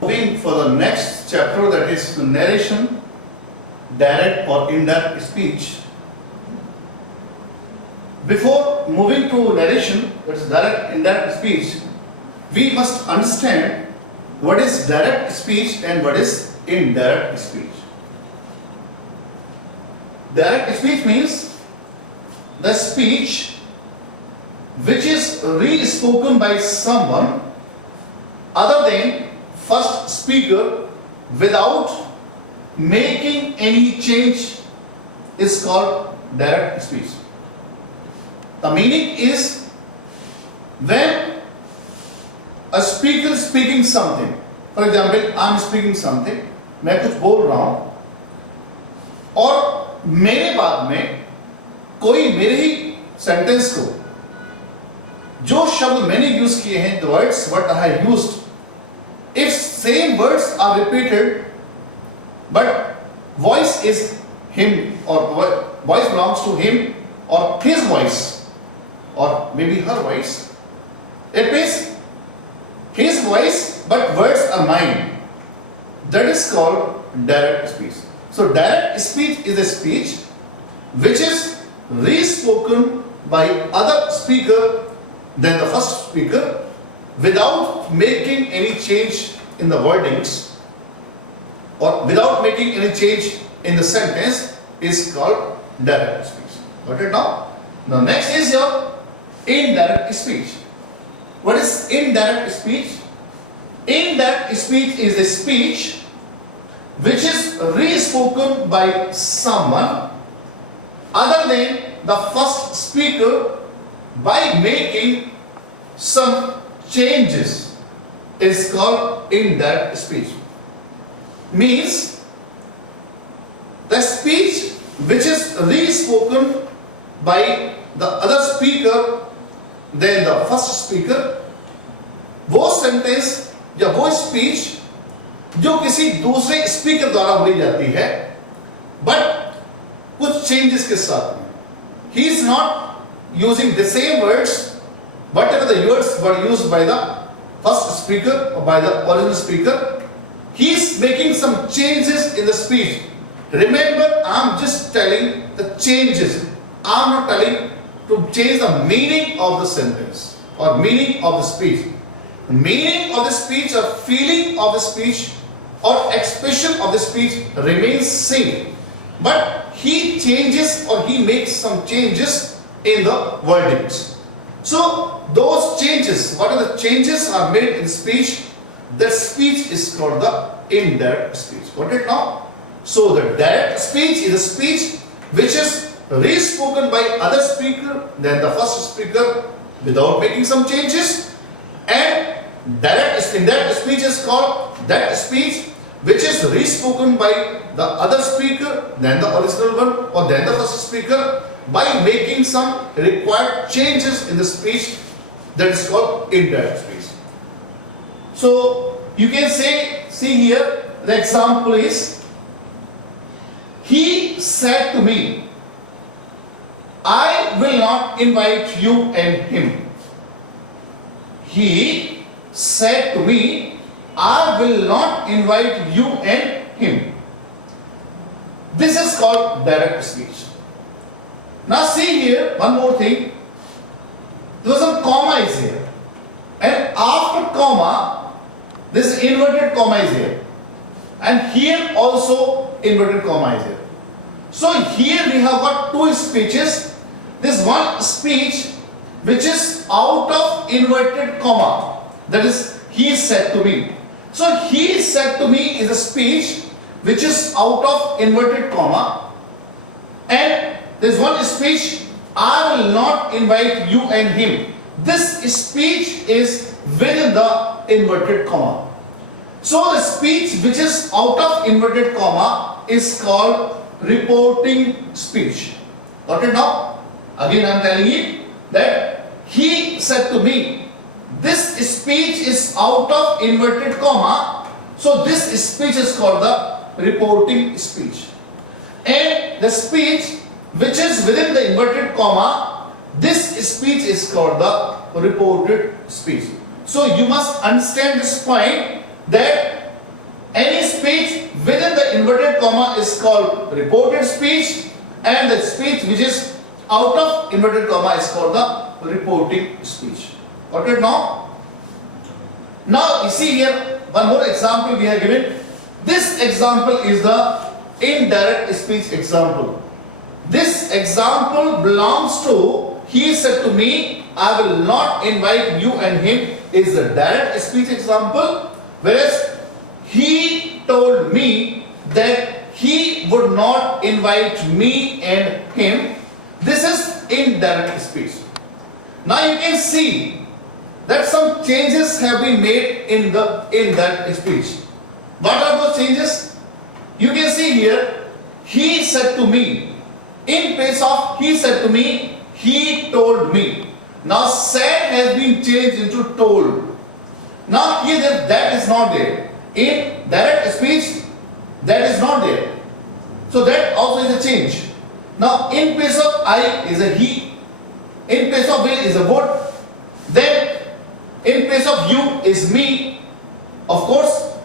Moving for the next chapter, that is narration, direct or indirect speech. Before moving to narration, that is direct, indirect speech, we must understand what is direct speech and what is indirect speech. Direct speech means the speech which is re-spoken by someone other than first speaker without making any change is called direct speech. The meaning is when a speaker is speaking something, for example, I am speaking something, मैं कुछ बोल रहा हूं और मेरे बाद में कोई मेरे ही सेंटेंस को जो शब्द मैंने यूज किए हैं, the words what I have used, if same words are repeated but voice is him or voice belongs to him or his voice or maybe her voice, it means his voice but words are mine. That is called direct speech. So direct speech is a speech which is re-spoken by other speaker than the first speaker without making any change in the wordings or without making any change in the sentence is called direct speech. Got it now? Now next is your indirect speech. What is indirect speech? Indirect speech is a speech which is re-spoken by someone other than the first speaker by making some changes is called indirect speech. Means the speech which is re-spoken by the other speaker than the first speaker, वो सेंटेंस या वो स्पीच जो किसी दूसरे स्पीकर द्वारा बोली जाती है बट कुछ चेंजेस के साथ में. He is not using the same words, whatever the words were used by the first speaker or by the original speaker. He is making some changes in the speech. Remember, I am just telling the changes. I am not telling to change the meaning of the sentence or meaning of the speech. The meaning of the speech or feeling of the speech or expression of the speech remains same. But he changes or he makes some changes in the wordings. So those changes, what are the changes are made in speech, that speech is called the indirect speech. Got it now? So the direct speech is a speech which is re-spoken by other speaker than the first speaker without making some changes, and indirect speech is called that speech which is re-spoken by the other speaker than the original one or than the first speaker by making some required changes in the speech, that is called indirect speech. So you can say, see here, the example is, he said to me, I will not invite you and him. He said to me, I will not invite you and him. This is called direct speech. Now see here, one more thing. There was some comma is here. And after comma, this inverted comma is here. And here also inverted comma is here. So here we have got two speeches. This one speech which is out of inverted comma. That is, he said to me. So he said to me is a speech which is out of inverted comma. And there is one speech, I will not invite you and him. This speech is within the inverted comma. So the speech which is out of inverted comma is called reporting speech. Got it now? Again I am telling you that he said to me, this speech is out of inverted comma. So this speech is called the reporting speech. And the speech which is within the inverted comma, this speech is called the reported speech. So you must understand this point, that speech within the inverted comma is called reported speech, and the speech which is out of inverted comma is called the reporting speech. Got it now? Now you see here one more example we have given. This example is the indirect speech example. This example belongs to he said to me, I will not invite you and him is the direct speech example, whereas he told me that he would not invite me and him. This is indirect speech. Now you can see that some changes have been made in the indirect speech. What are those changes? You can see here, he said to me. In place of he said to me, he told me. Now said has been changed into told. Now here that is not there. In direct speech, that is not there. So that also is a change. Now in place of I is a he. In place of will is a would. Then in place of you is me. Of course,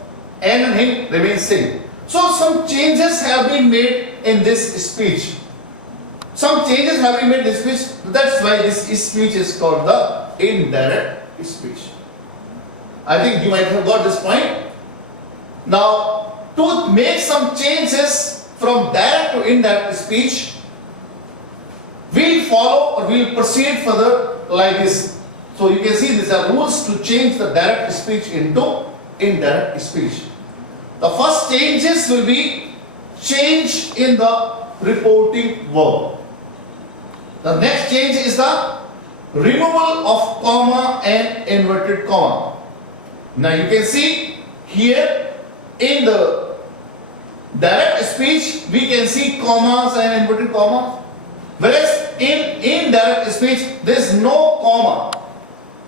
and him remains same. So some changes have been made in this speech. Some changes have been made in this speech. That's why this speech is called the indirect speech. I think you might have got this point. Now, to make some changes from direct to indirect speech, we'll follow or we'll proceed further like this. So you can see these are rules to change the direct speech into indirect speech. The first changes will be change in the reporting verb. The next change is the removal of comma and inverted comma. Now you can see here in the direct speech we can see commas and inverted commas, whereas in indirect speech there is no comma.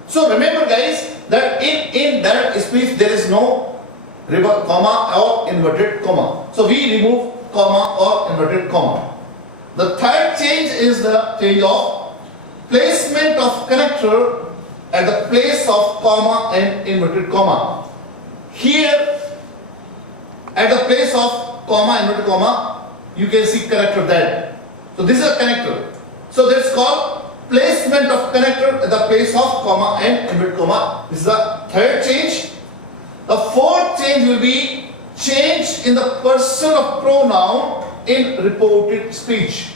So remember guys that in direct speech there is no comma or inverted comma. So we remove comma or inverted comma. The third change is the change of placement of connector at the place of comma and inverted comma. Here at the place of comma inverted comma you can see connector there. So this is a connector. So that's called placement of connector at the place of comma and inverted comma. This is the third change. The fourth change will be change in the person of pronoun in reported speech.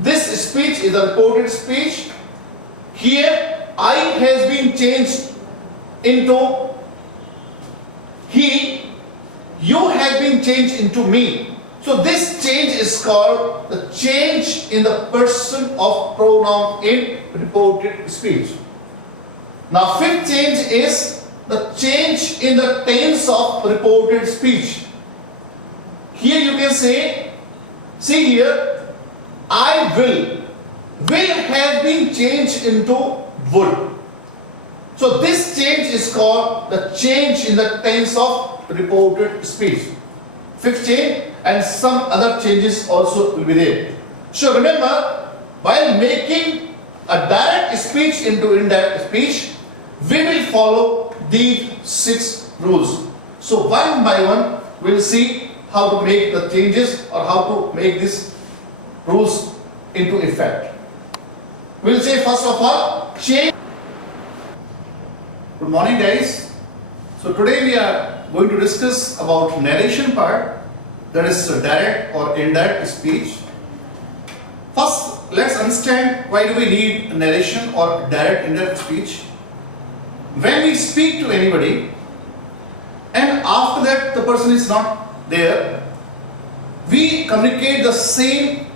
This speech is a reported speech. Here I has been changed into he, you have been changed into me. So this change is called the change in the person of pronoun in reported speech. Now fifth change is the change in the tense of reported speech. Here you can say, see here, I will have been changed into would. So this change is called the change in the tense of reported speech. Fifth change, and some other changes also will be there. So remember, while making a direct speech into indirect speech, we will follow these 6 rules. So one by one we will see how to make the changes or how to make these rules into effect. We will say first of all change. Good morning guys. So today we are going to discuss about narration part, that is direct or indirect speech. First let's understand why do we need narration or direct indirect speech. When we speak to anybody and after that the person is not there, we communicate the same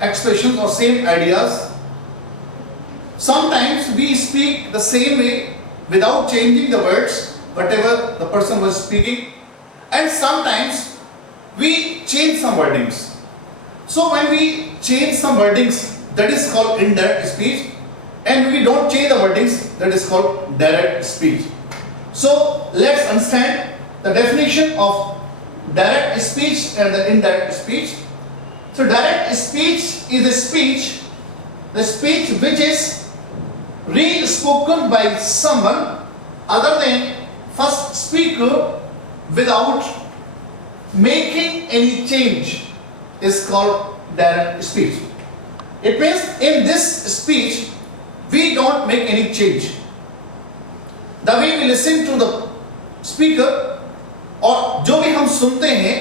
expressions or same ideas. Sometimes we speak the same way without changing the words, whatever the person was speaking, and sometimes we change some wordings. So when we change some wordings, that is called indirect speech, and we don't change the wordings, that is called direct speech. So let's understand the definition of direct speech and the indirect speech. So direct speech is the speech which is re-spoken by someone other than first speaker without making any change is called direct speech. It means in this speech we don't make any change. The way we listen to the speaker और जो भी हम सुनते हैं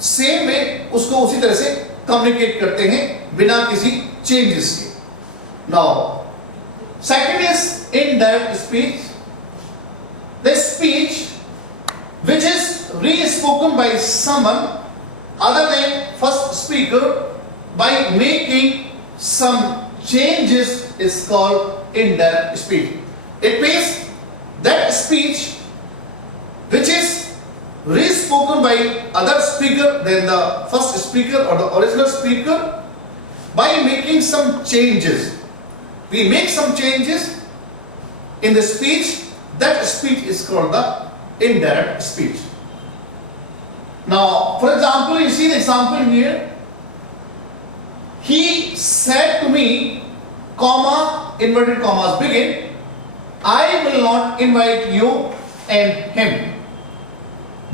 सेम में उसको उसी तरह से कम्युनिकेट करते हैं बिना किसी चेंजेस के. Now, second is indirect speech. The speech which is re-spoken by someone other than first speaker by making some changes is called indirect speech. It means that speech which is re-spoken by other speaker than the first speaker or the original speaker by making some changes. We make some changes in the speech. That speech is called the indirect speech. Now, for example, you see the example here. He said to me, comma, inverted commas begin, I will not invite you and him.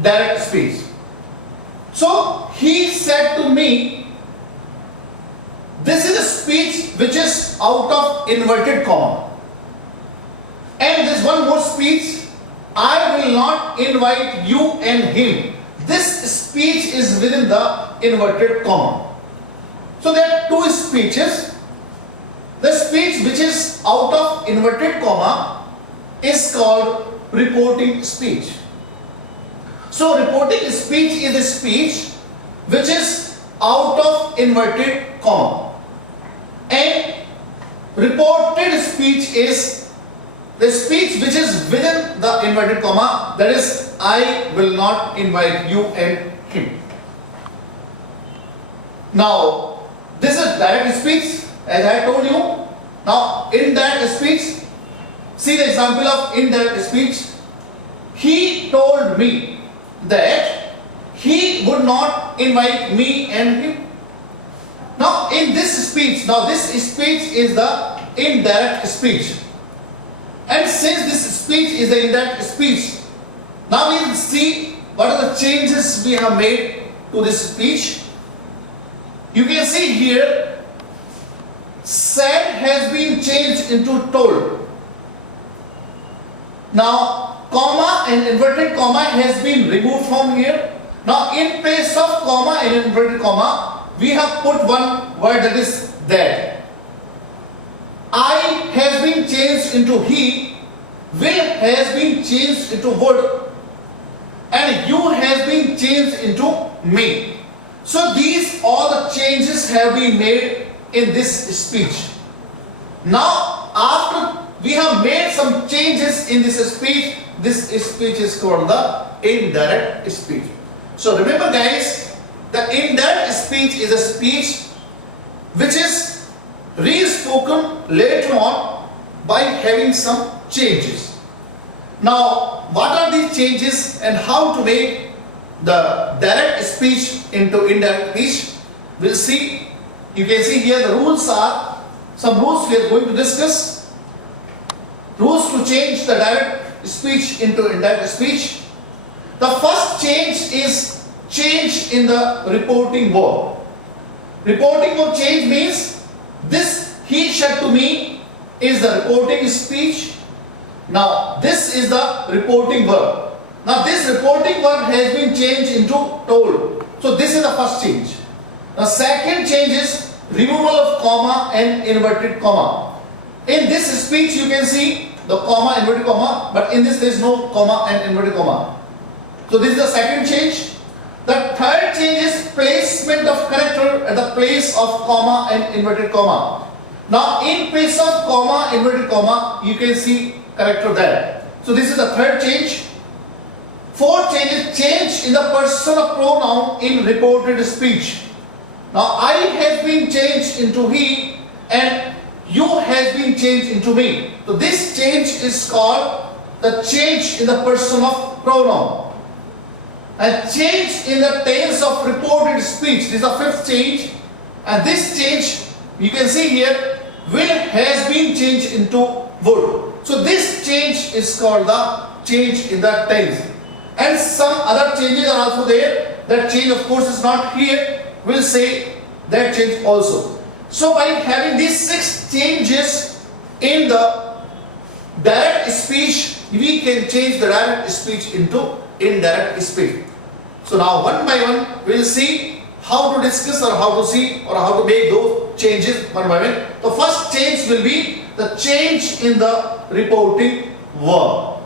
Direct speech. So, he said to me, this is a speech which is out of inverted comma. And there's one more speech, I will not invite you and him. This speech is within the inverted comma. So there are two speeches. The speech which is out of inverted comma is called reporting speech. So reporting speech is a speech which is out of inverted comma. And reported speech is the speech which is within the inverted comma, that is, I will not invite you and him. Now, this is direct speech, as I told you. Now, indirect speech, see the example of indirect speech. He told me that he would not invite me and him. Now, in this speech, this speech is the indirect speech. And since this speech is the indirect speech, now we will see what are the changes we have made to this speech. You can see here, said has been changed into told. Now, comma and inverted comma has been removed from here. Now, in place of comma and inverted comma, we have put one word, that is that. I has been changed into he, will has been changed into would, and you has been changed into me. So these all the changes have been made in this speech. Now after we have made some changes in this speech is called the indirect speech. So remember guys, the indirect speech is a speech which is re-spoken later on by having some changes. Now, what are these changes and how to make the direct speech into indirect speech? We'll see. You can see here the rules are, some rules we are going to discuss. Rules to change the direct speech into indirect speech. The first change is change in the reporting verb. Reporting verb change means this he said to me is the reporting speech. Now this is the reporting verb. Now this reporting verb has been changed into told. So this is the first change. The second change is removal of comma and inverted comma. In this speech you can see the comma, inverted comma, but in this there is no comma and inverted comma. So this is the second change. The third change is placement of character at the place of comma and inverted comma. Now in place of comma, inverted comma, you can see character there. So this is the third change. Fourth change is change in the personal pronoun in reported speech. Now I has been changed into he and you has been changed into me. So this change is called the change in the person of pronoun. And change in the tense of reported speech. This is the fifth change. And this change, you can see here, will has been changed into would. So this change is called the change in the tense. And some other changes are also there. that change of course is not here, we'll say that change also. So by having these 6 changes in the direct speech, we can change the direct speech into indirect speech. So now one by one we'll see how to discuss or how to see or how to make those changes one by one. The first change will be the change in the reporting verb.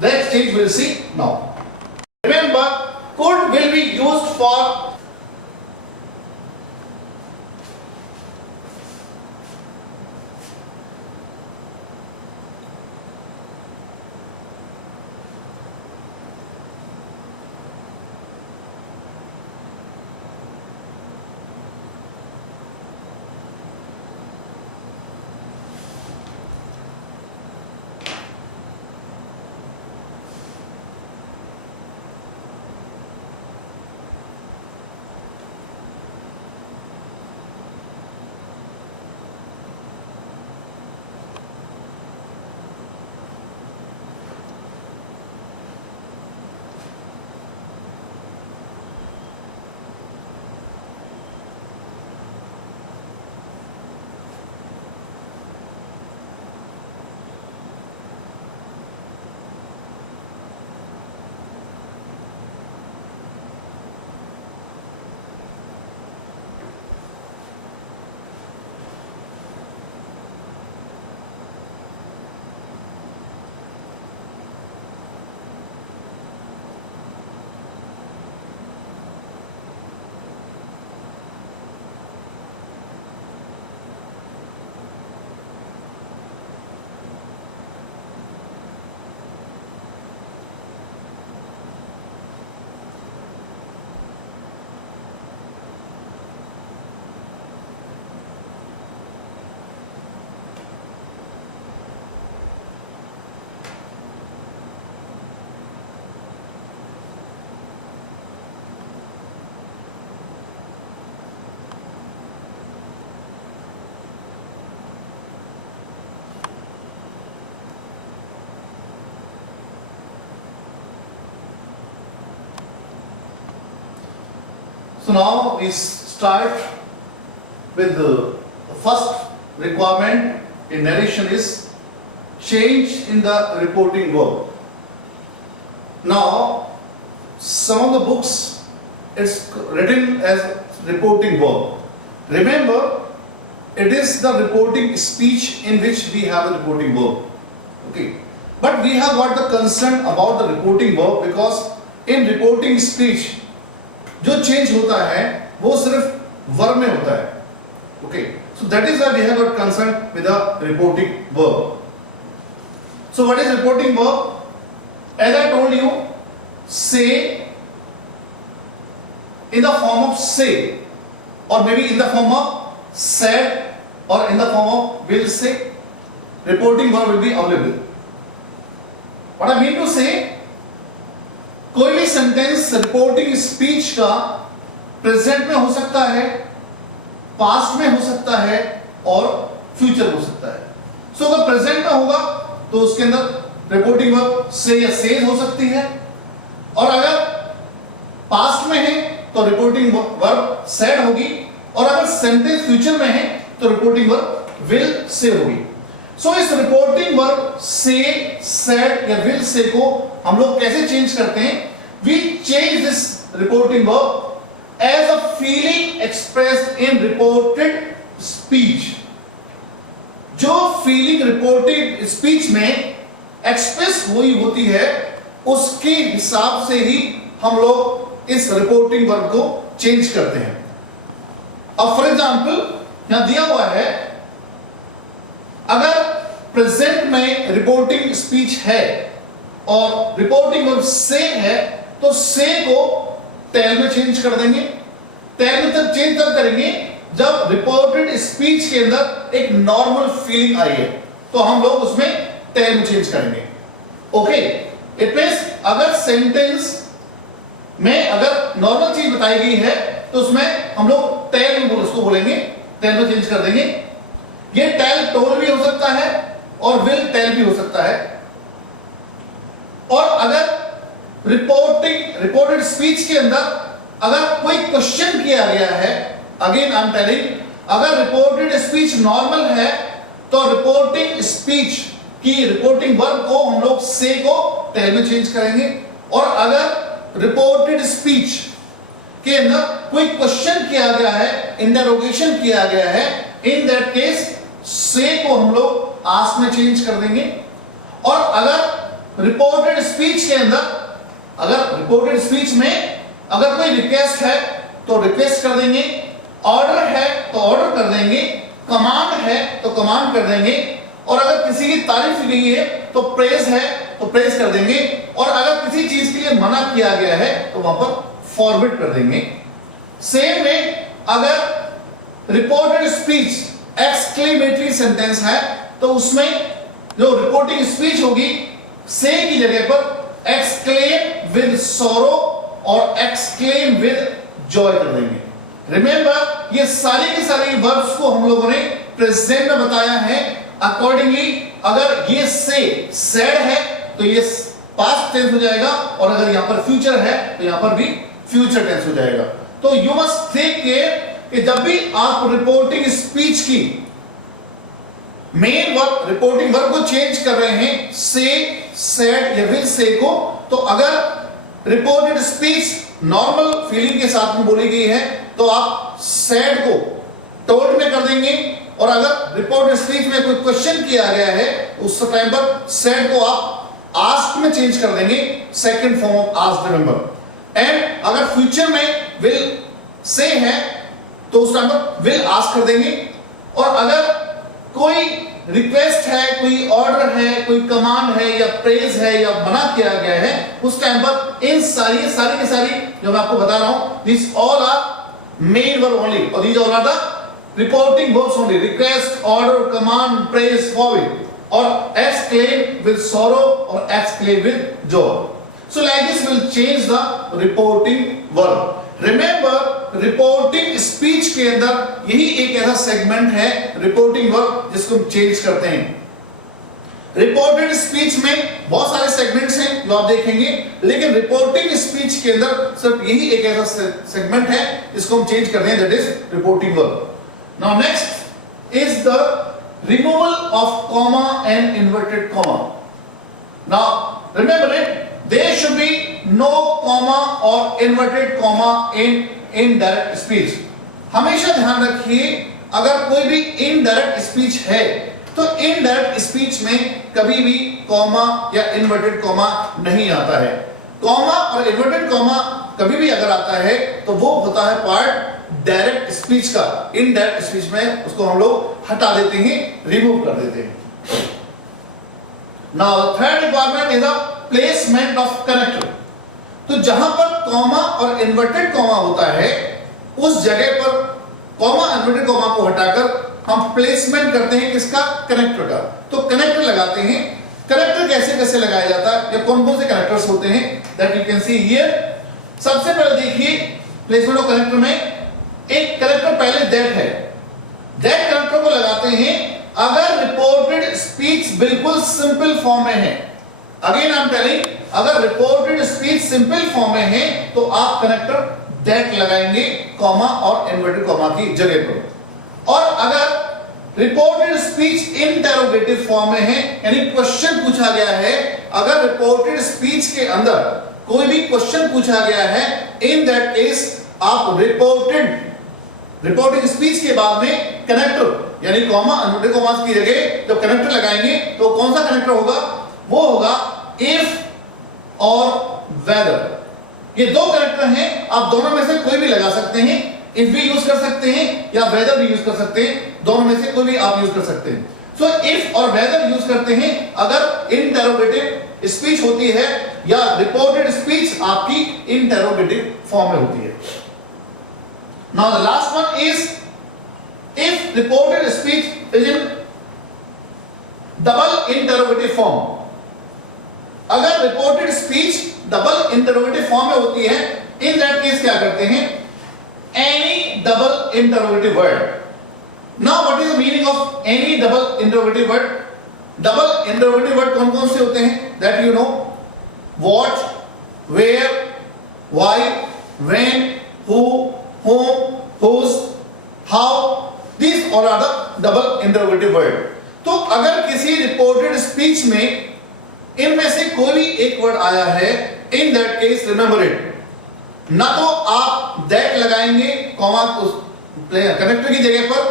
That change we'll see now. Remember, could will be used for So now we start with the first requirement in narration is change in the reporting verb. Now some of the books it's written as reporting verb. Remember, it is the reporting speech in which we have a reporting verb. Okay, but we have got the concern about the reporting verb because in reporting speech जो change होता है वो सिर्फ verb में होता है. Okay, so that is why we have got concern with the reporting verb. So what is reporting verb? As I told you, say in the form of say और may be in the form of said और in the form of will say, reporting verb will be available. What I mean to say, कोई भी sentence reporting speech का प्रेजेंट में हो सकता है, पास्ट में हो सकता है और फ्यूचर हो सकता है. सो अगर प्रेजेंट में होगा तो उसके अंदर रिपोर्टिंग वर्ब से या सेज हो सकती है, और अगर पास्ट में है तो रिपोर्टिंग वर्ब सेड होगी, और अगर सेंटेंस फ्यूचर में है तो रिपोर्टिंग वर्ब विल से होगी. सो इस रिपोर्टिंग वर्ब से, सेड या विल से को हम लोग कैसे चेंज करते हैं? We change this reporting verb as a feeling expressed in reported speech. जो फीलिंग रिपोर्टेड स्पीच में एक्सप्रेस हुई होती है उसके हिसाब से ही हम लोग इस रिपोर्टिंग वर्ब को चेंज करते हैं. अब फॉर एग्जांपल यहां दिया हुआ है, अगर प्रेजेंट में रिपोर्टिंग स्पीच है और रिपोर्टिंग वर्ब से है तो से को टेल में चेंज कर देंगे. टेल में तब चेंज तब करेंगे जब रिपोर्टेड स्पीच के अंदर एक नॉर्मल फीलिंग आई है तो हम लोग उसमें टेल में चेंज करेंगे. ओके, इट मींस अगर सेंटेंस में अगर नॉर्मल चीज बताई गई है तो उसमें हम लोग टेल में उसको बोलेंगे, टेल में चेंज कर देंगे. ये टेल टोल भी हो सकता है और विल टेल भी हो सकता है. और अगर रिपोर्टेड स्पीच के अंदर अगर कोई क्वेश्चन किया गया है, अगेन आई एम टेलिंग, अगर रिपोर्टेड स्पीच नॉर्मल है तो रिपोर्टिंग स्पीच की रिपोर्टिंग वर्ब को हम लोग से को टेल में चेंज करेंगे, और अगर रिपोर्टेड स्पीच के अंदर कोई क्वेश्चन किया गया है, इंटरोगेशन किया गया है, इन दैट केस से को हम लोग आस्क में चेंज कर देंगे। और अगर रिपोर्टेड स्पीच के अंदर, अगर रिपोर्टेड स्पीच में अगर कोई रिक्वेस्ट है तो रिक्वेस्ट कर देंगे, ऑर्डर है तो ऑर्डर कर देंगे, कमांड है तो कमांड कर देंगे, और अगर किसी की तारीफ की गई है तो प्रेज है तो प्रेज कर देंगे, और अगर किसी चीज के लिए मना किया गया है तो वहां पर फॉरवर्ड कर देंगे। सेम में अगर रिपोर्टेड स्पीच एक्सक्लेमेटरी सेंटेंस है तो उसमें जो रिपोर्टिंग स्पीच होगी से की जगह पर एक्सक्लेम विद सॉरो और एक्सक्लेम विद जॉय कर देंगे। रिमेंबर, ये सारी की सारी वर्ब्स को हम लोगों ने प्रेजेंट में बताया है। अकॉर्डिंगली अगर ये से सेड है तो ये पास्ट टेंस हो जाएगा, और अगर यहां पर फ्यूचर है तो यहां पर भी फ्यूचर टेंस हो जाएगा। तो यू मस्ट टेक केयर कि जब भी आप रिपोर्टिंग स्पीच की मेन वर्ब, रिपोर्टिंग वर्ब को चेंज कर रहे हैं से, सेड या विल से को, तो अगर रिपोर्टेड स्पीच नॉर्मल फीलिंग के साथ में बोली गई है तो आप सेड को टोल्ड में कर देंगे, और अगर रिपोर्टेड स्पीच में कोई क्वेश्चन किया गया है उस टाइम पर सेड को आप आस्क में चेंज कर देंगे, second form of ask, remember. And अगर फ्यूचर में विल से है तो उस टाइम पर विल आस्क कर देंगे, और अगर कोई रिक्वेस्ट है, कोई ऑर्डर है, कोई कमांड है या प्रेज है या मना किया गया है, उस टाइम पर इन सारी की सारी जो मैं आपको बता रहा हूं, this all are main verb only, और these all are the reporting verbs only, request, order, command, praise, forward, और exclaim with sorrow or exclaim with joy. So like this will change the reporting verb. Remember, reporting speech के अंदर यही एक ऐसा सेगमेंट है reporting verb जिसको हम चेंज करते हैं। रिपोर्टेड स्पीच में बहुत सारे सेगमेंट्स हैं जो आप देखेंगे, लेकिन रिपोर्टिंग स्पीच के अंदर सिर्फ यही एक ऐसा सेगमेंट है जिसको हम चेंज करते हैं, that is reporting verb. Now next is the removal of comma and inverted comma. Now remember it, there should be no comma or inverted comma in indirect speech. हमेशा ध्यान रखिए, अगर कोई भी इनडायरेक्ट स्पीच है तो इनडायरेक्ट स्पीच में कभी भी कॉमा या इन्वर्टेड कॉमा नहीं आता है। कॉमा और इन्वर्टेड कॉमा कभी भी अगर आता है तो वो होता है पार्ट डायरेक्ट स्पीच का। इनडायरेक्ट स्पीच में उसको हम लोग हटा देते हैं, रिमूव कर देते हैं। Now third requirement is the placement of connector. तो जहां पर कॉमा और इन्वर्टेड कॉमा होता है उस जगह पर कॉमा इन्वर्टेड कॉमा को हटाकर हम प्लेसमेंट करते हैं किसका, कनेक्टर का। तो कनेक्टर लगाते हैं। कनेक्टर कैसे कैसे लगाया जाता है या कौन कौन से कनेक्टर्स होते हैं, that you can see here. सबसे पहले देखिए प्लेसमेंट ऑफ कनेक्टर में एक कनेक्टर पहले दैट है, दैट कनेक्टर को लगाते हैं अगर रिपोर्टेड स्पीच बिल्कुल सिंपल फॉर्म में है। अगेन आई एम टेलिंग, अगर रिपोर्टेड स्पीच सिंपल फॉर्म में है तो आप कनेक्टर दैट लगाएंगे कॉमा और इन्वर्टेड कॉमा की जगह पर। और अगर रिपोर्टेड स्पीच इंटरोगेटिव फॉर्म में है, यानी क्वेश्चन पूछा गया है, अगर रिपोर्टेड स्पीच के अंदर कोई भी क्वेश्चन पूछा गया है, इन दैट केस आप रिपोर्टिंग स्पीच के बाद में कनेक्टर यानी कॉमा इन्वर्टेड कॉमा की जगह जब कनेक्टर लगाएंगे तो कौन सा कनेक्टर होगा, वो होगा इफ और वेदर। ये दो कनेक्टर हैं, आप दोनों में से कोई भी लगा सकते हैं। इफ भी यूज कर सकते हैं या वेदर भी यूज कर सकते हैं, दोनों में से कोई भी आप यूज कर सकते हैं। सो इफ और वेदर यूज करते हैं अगर इंटरोगेटिव स्पीच होती है या रिपोर्टेड स्पीच आपकी इंटरोगेटिव फॉर्म में होती है। Now the last one is if reported speech is in double interrogative form. अगर reported speech double interrogative form में होती है, इन दैट केस क्या करते हैं, any double interrogative word. Now what is the meaning of any double interrogative word? Double interrogative word कौन कौन से होते हैं, that you know, what, where, why, when, who, whom, whose, how, these all are the double interrogative word. तो अगर किसी reported speech में इनमें से कोई भी एक वर्ड आया है, in that case remember it, ना तो आप दैट लगाएंगे कॉमा उस कनेक्टर की जगह पर,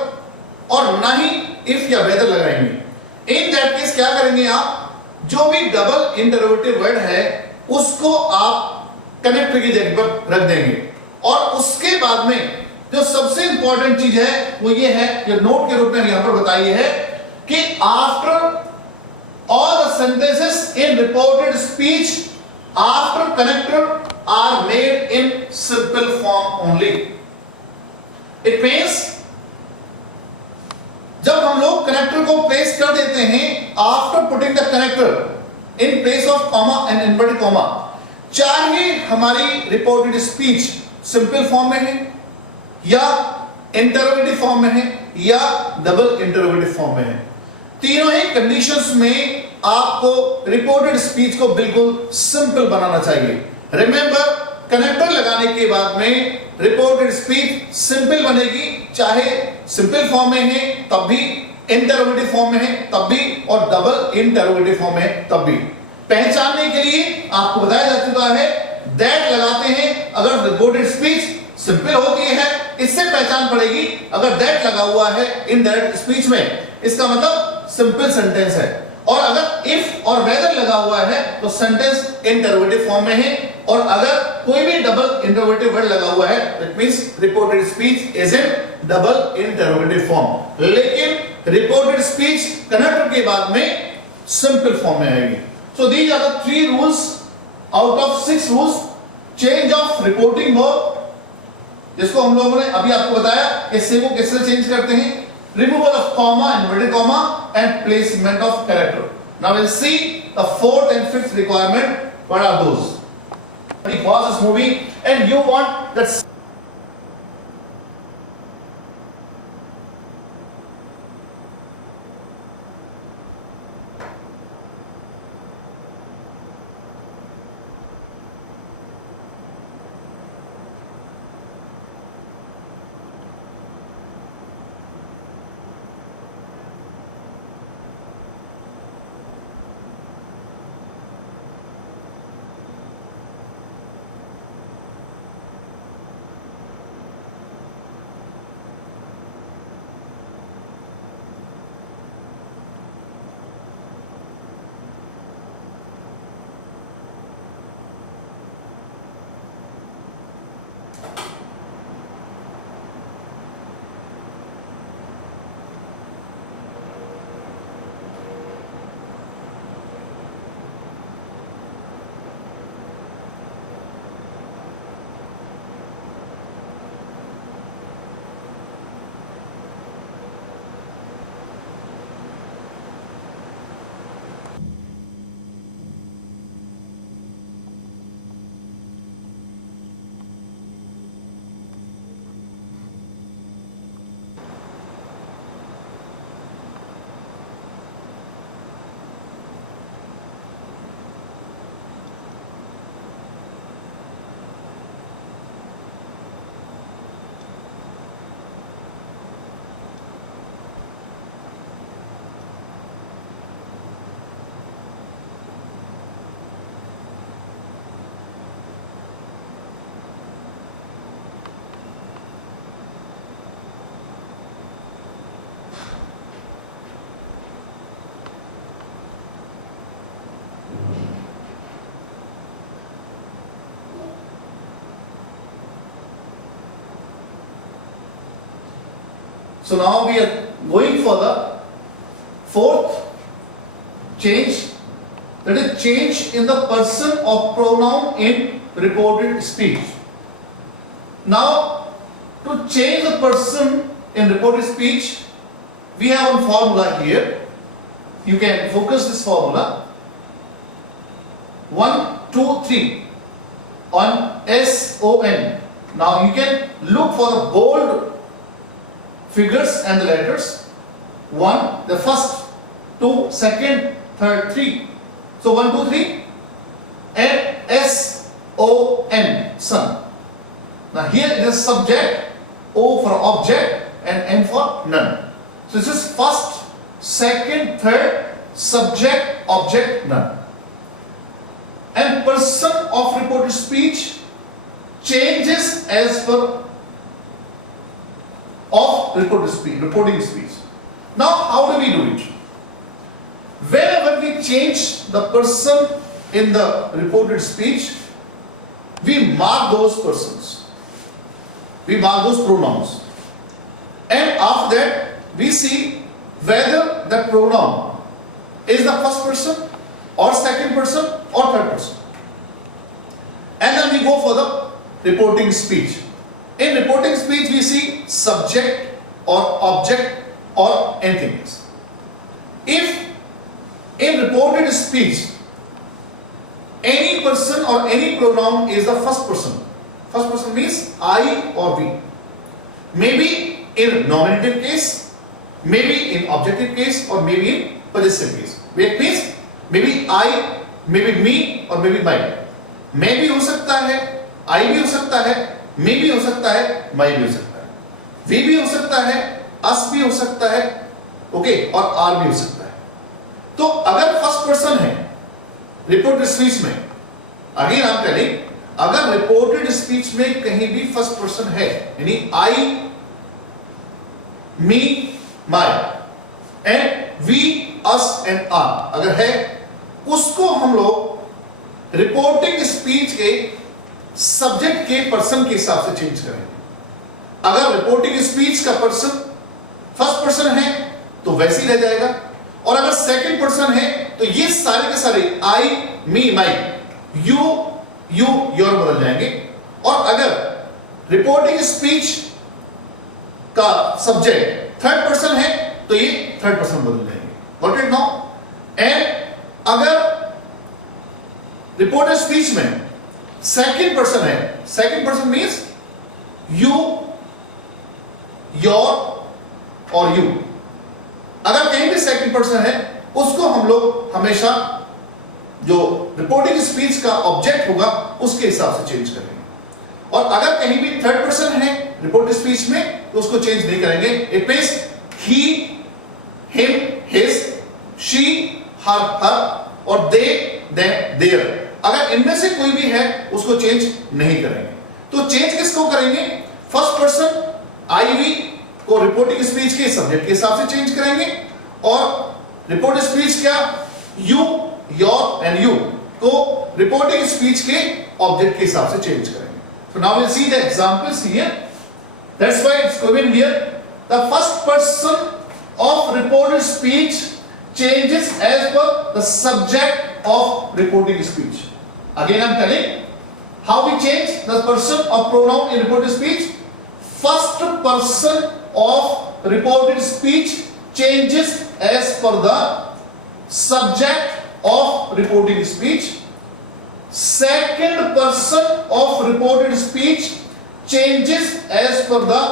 और ना ही इफ या वेदर लगाएंगे। इन दैट केस क्या करेंगे आप, जो भी डबल इंटरोगेटिव वर्ड है उसको आप कनेक्टर की जगह पर रख देंगे, और उसके बाद में जो सबसे इंपॉर्टेंट चीज है वो ये है, जो नोट के रूप में यहां पर बताई है कि after all the sentences in reported speech after connector are made in simple form only. It means जब हम लोग कनेक्टर को प्लेस कर देते हैं after putting the connector in place of comma and inverted comma, चाहे हमारी रिपोर्टेड स्पीच सिंपल फॉर्म में है या इंटरोगेटिव फॉर्म में है या डबल इंटरोगेटिव फॉर्म में है, तीनों ही कंडीशंस में आपको रिपोर्टेड स्पीच को बिल्कुल सिंपल बनाना चाहिए। रिमेंबर, कनेक्टर लगाने के बाद में रिपोर्टेड स्पीच सिंपल बनेगी, चाहे सिंपल फॉर्म में है तब भी, इंटरोगेटिव फॉर्म में है तब भी, और डबल इंटरोगेटिव फॉर्म में है तब भी। पहचानने के लिए आपको बताया जा चुका है, दैट लगाते हैं अगर रिपोर्टेड स्पीच सिंपल होती है, इससे पहचान पड़ेगी। अगर दैट लगा हुआ है इन दैट स्पीच में, इसका मतलब सिंपल सेंटेंस है, और अगर इफ और वेदर लगा हुआ है तो सेंटेंस इंटरोगेटिव फॉर्म में है, और अगर कोई भी डबल इंटरोगेटिव वर्ड लगा हुआ है that means reported speech is in double interrogative form. लेकिन रिपोर्टेड स्पीच कनेक्टर के बाद में सिंपल फॉर्म में आएगी। So these are the 3 rules out of 6 rules. Change of reporting verb, जिसको हम लोगों ने अभी आपको बताया इससे को किससे चेंज करते हैं, removal of comma, inverted comma, and placement of character. Now we'll see the 4th and 5th requirement. What are those? When you pause this movie and you want that. So now we are going for the 4th change, that is change in the person of pronoun in reported speech. Now to change the person in reported speech, we have a formula here. You can focus this formula. 1, 2, 3 on SON. Now you can look for the bold figures and the letters. 1, the first, 2, second, third, 3. So 1, 2, 3 and SON, sun. Now here it is subject, O for object, and N for none. So this is first, second, third, subject, object, none. And person of reported speech changes as per of reporting speech. Now how do we do it? Whenever we change the person in the reported speech, we mark those persons. We mark those pronouns. And after that, we see whether that pronoun is the first person or second person or third person. And then we go for the reporting speech. In reporting speech, we see subject or object or anything else. If in reported speech, any person or any pronoun is the first person means I or we. Maybe in nominative case, maybe in objective case, or maybe in possessive case. It means maybe I, maybe me, or maybe my. मैं भी हो सकता है, I भी हो सकता है, me भी हो सकता है, my भी हो सकता है, we भी हो सकता है, us भी हो सकता है, ओके, और R भी हो सकता है. तो अगर फर्स्ट पर्सन है रिपोर्टेड स्पीच में, अगेन आई एम टेलिंग, अगर रिपोर्टेड स्पीच में कहीं भी फर्स्ट पर्सन है, यानी I, me, my, and we, us and R अगर है, उसको हम लोग रिपोर्टिंग स्पीच के सब्जेक्ट के पर्सन के हिसाब से चेंज करेंगे. अगर रिपोर्टिंग स्पीच का पर्सन फर्स्ट पर्सन है तो वैसे ही रह जाएगा, और अगर सेकंड पर्सन है तो ये सारे के सारे I, me, my, you, your बदल जाएंगे. और अगर रिपोर्टिंग स्पीच का सब्जेक्ट थर्ड पर्सन है तो ये थर्ड पर्सन बदल जाएंगे. Got it now? एंड अगर रिपोर्टेड स्पीच में सेकंड पर्सन है, second person means you, your और यू. अगर कहीं भी सेकंड पर्सन है उसको हम लोग हमेशा जो रिपोर्टिंग स्पीच का ऑब्जेक्ट होगा उसके हिसाब से चेंज करेंगे. और अगर कहीं भी थर्ड पर्सन है रिपोर्टिंग स्पीच में तो उसको चेंज नहीं करेंगे. It means he, him, his, she, her और दे, देम, देयर. अगर इनमें से कोई भी है उसको चेंज नहीं करेंगे. तो चेंज किसको करेंगे? फर्स्ट पर्सन आई, वी को रिपोर्टिंग स्पीच के सब्जेक्ट के हिसाब से चेंज करेंगे, और रिपोर्टिंग स्पीच क्या यू, योर एंड यू को रिपोर्टिंग स्पीच के ऑब्जेक्ट के हिसाब से चेंज करेंगे. So now we'll see the examples here. That's why it's given here. The first person of reported speech changes as per the subject of reporting speech. Again I'm telling how we change the person of pronoun in reported speech. First person of reported speech changes as per the subject of reporting speech. Second person of reported speech changes as per the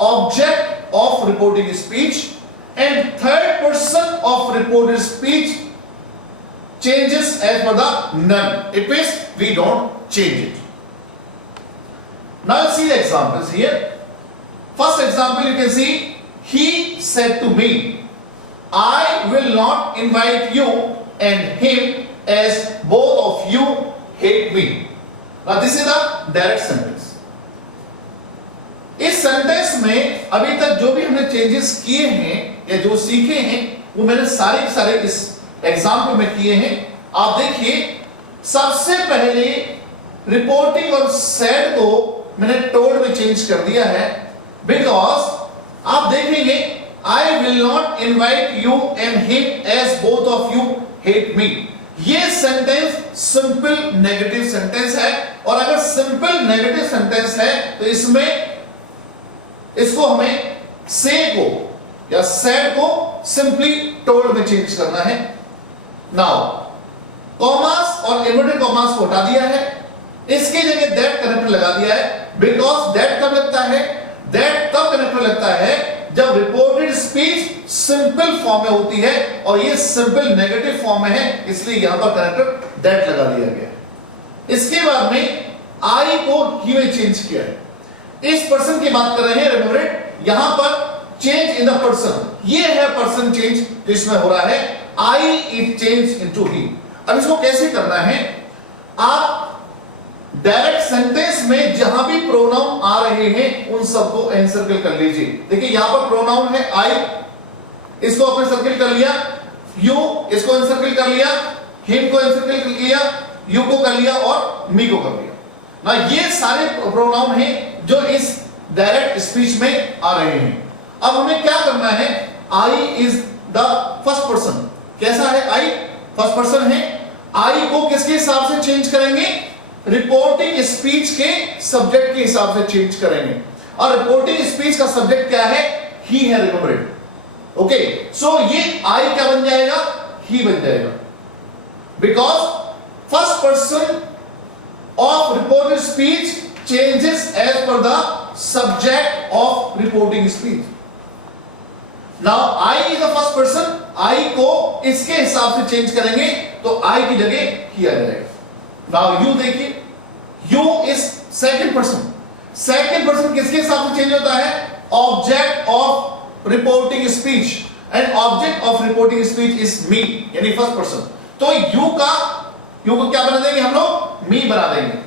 object of reporting speech, and third person of reported speech changes as per the none. It means we don't change it. Now let's see the examples here. First example you can see, he said to me, I will not invite you and him as both of you hate me. Now this is the direct sentence. इस सेंटेंस में अभी तक जो भी हमने चेंजेस किए हैं या जो सीखे हैं वो मैंने सारे इस एग्जाम्पल में किए हैं. आप देखिए, सबसे पहले रिपोर्टिंग और सेड को मैंने टोल्ड में चेंज कर दिया है, बिकॉज आप देखेंगे I will not invite you and him as both of you hate me. ये सेंटेंस सिंपल नेगेटिव सेंटेंस है, और अगर सिंपल नेगेटिव सेंटेंस है तो इसको हमें से को या सेड को सिंपली टोल्ड में चेंज करना है. नाउ कॉमास और इन्वर्टेड कॉमास को हटा दिया है, इसकी जगह दैट कनेक्टर लगा दिया है, बिकॉज दैट कब लगता है? दैट तब कनेक्टर लगता है जब रिपोर्टेड स्पीच सिंपल फॉर्म में होती है, और ये सिंपल नेगेटिव फॉर्म में है, इसलिए यहां पर कनेक्टर दैट लगा दिया गया. इसके बाद में आई को ही में चेंज किया है. इस पर्सन की बात कर रहे हैं, रिमेंबर इट, यहां पर चेंज इन द पर्सन, ये है पर्सन चेंज जो इसमें हो रहा है, आई इज चेंज इनटू ही। अब इसको कैसे करना है, आप डायरेक्ट सेंटेंस में जहां भी प्रोनाउन आ रहे हैं उन सबको एनसर्कल कर लीजिए। देखिए यहां पर प्रोनाउन है आई, इसको आपने सर्किल कर लिया, यू इसको एनसर्कल कर लिया, हिम को एनसर्कल कर लिया, यू को कर लिया और मी को कर लिया ना। ये सारे प्रोनाउन हैं जो इस डायरेक्ट स्पीच में आ रहे हैं। अब हमें क्या करना है, आई इज द फर्स्ट पर्सन, कैसा है आई, फर्स्ट पर्सन है, आई को किसके हिसाब से चेंज करेंगे, रिपोर्टिंग स्पीच के सब्जेक्ट के हिसाब से चेंज करेंगे, और रिपोर्टिंग स्पीच का सब्जेक्ट क्या है, ही है, रिमेंबर इट। ओके, सो ये आई क्या बन जाएगा, ही बन जाएगा, because first person of reported speech changes as per the subject of reporting speech. Now I is the first person, I को इसके हिसाब से चेंज करेंगे तो आई की जगह ही आ जाएगा। नाउ यू देखिए, you is second person, second person किसके हिसाब से चेंज होता है, object of reporting speech, and object of reporting speech is me, यानी फर्स्ट पर्सन। तो यू को क्या बना देंगे हम लोग, मी बना देंगे।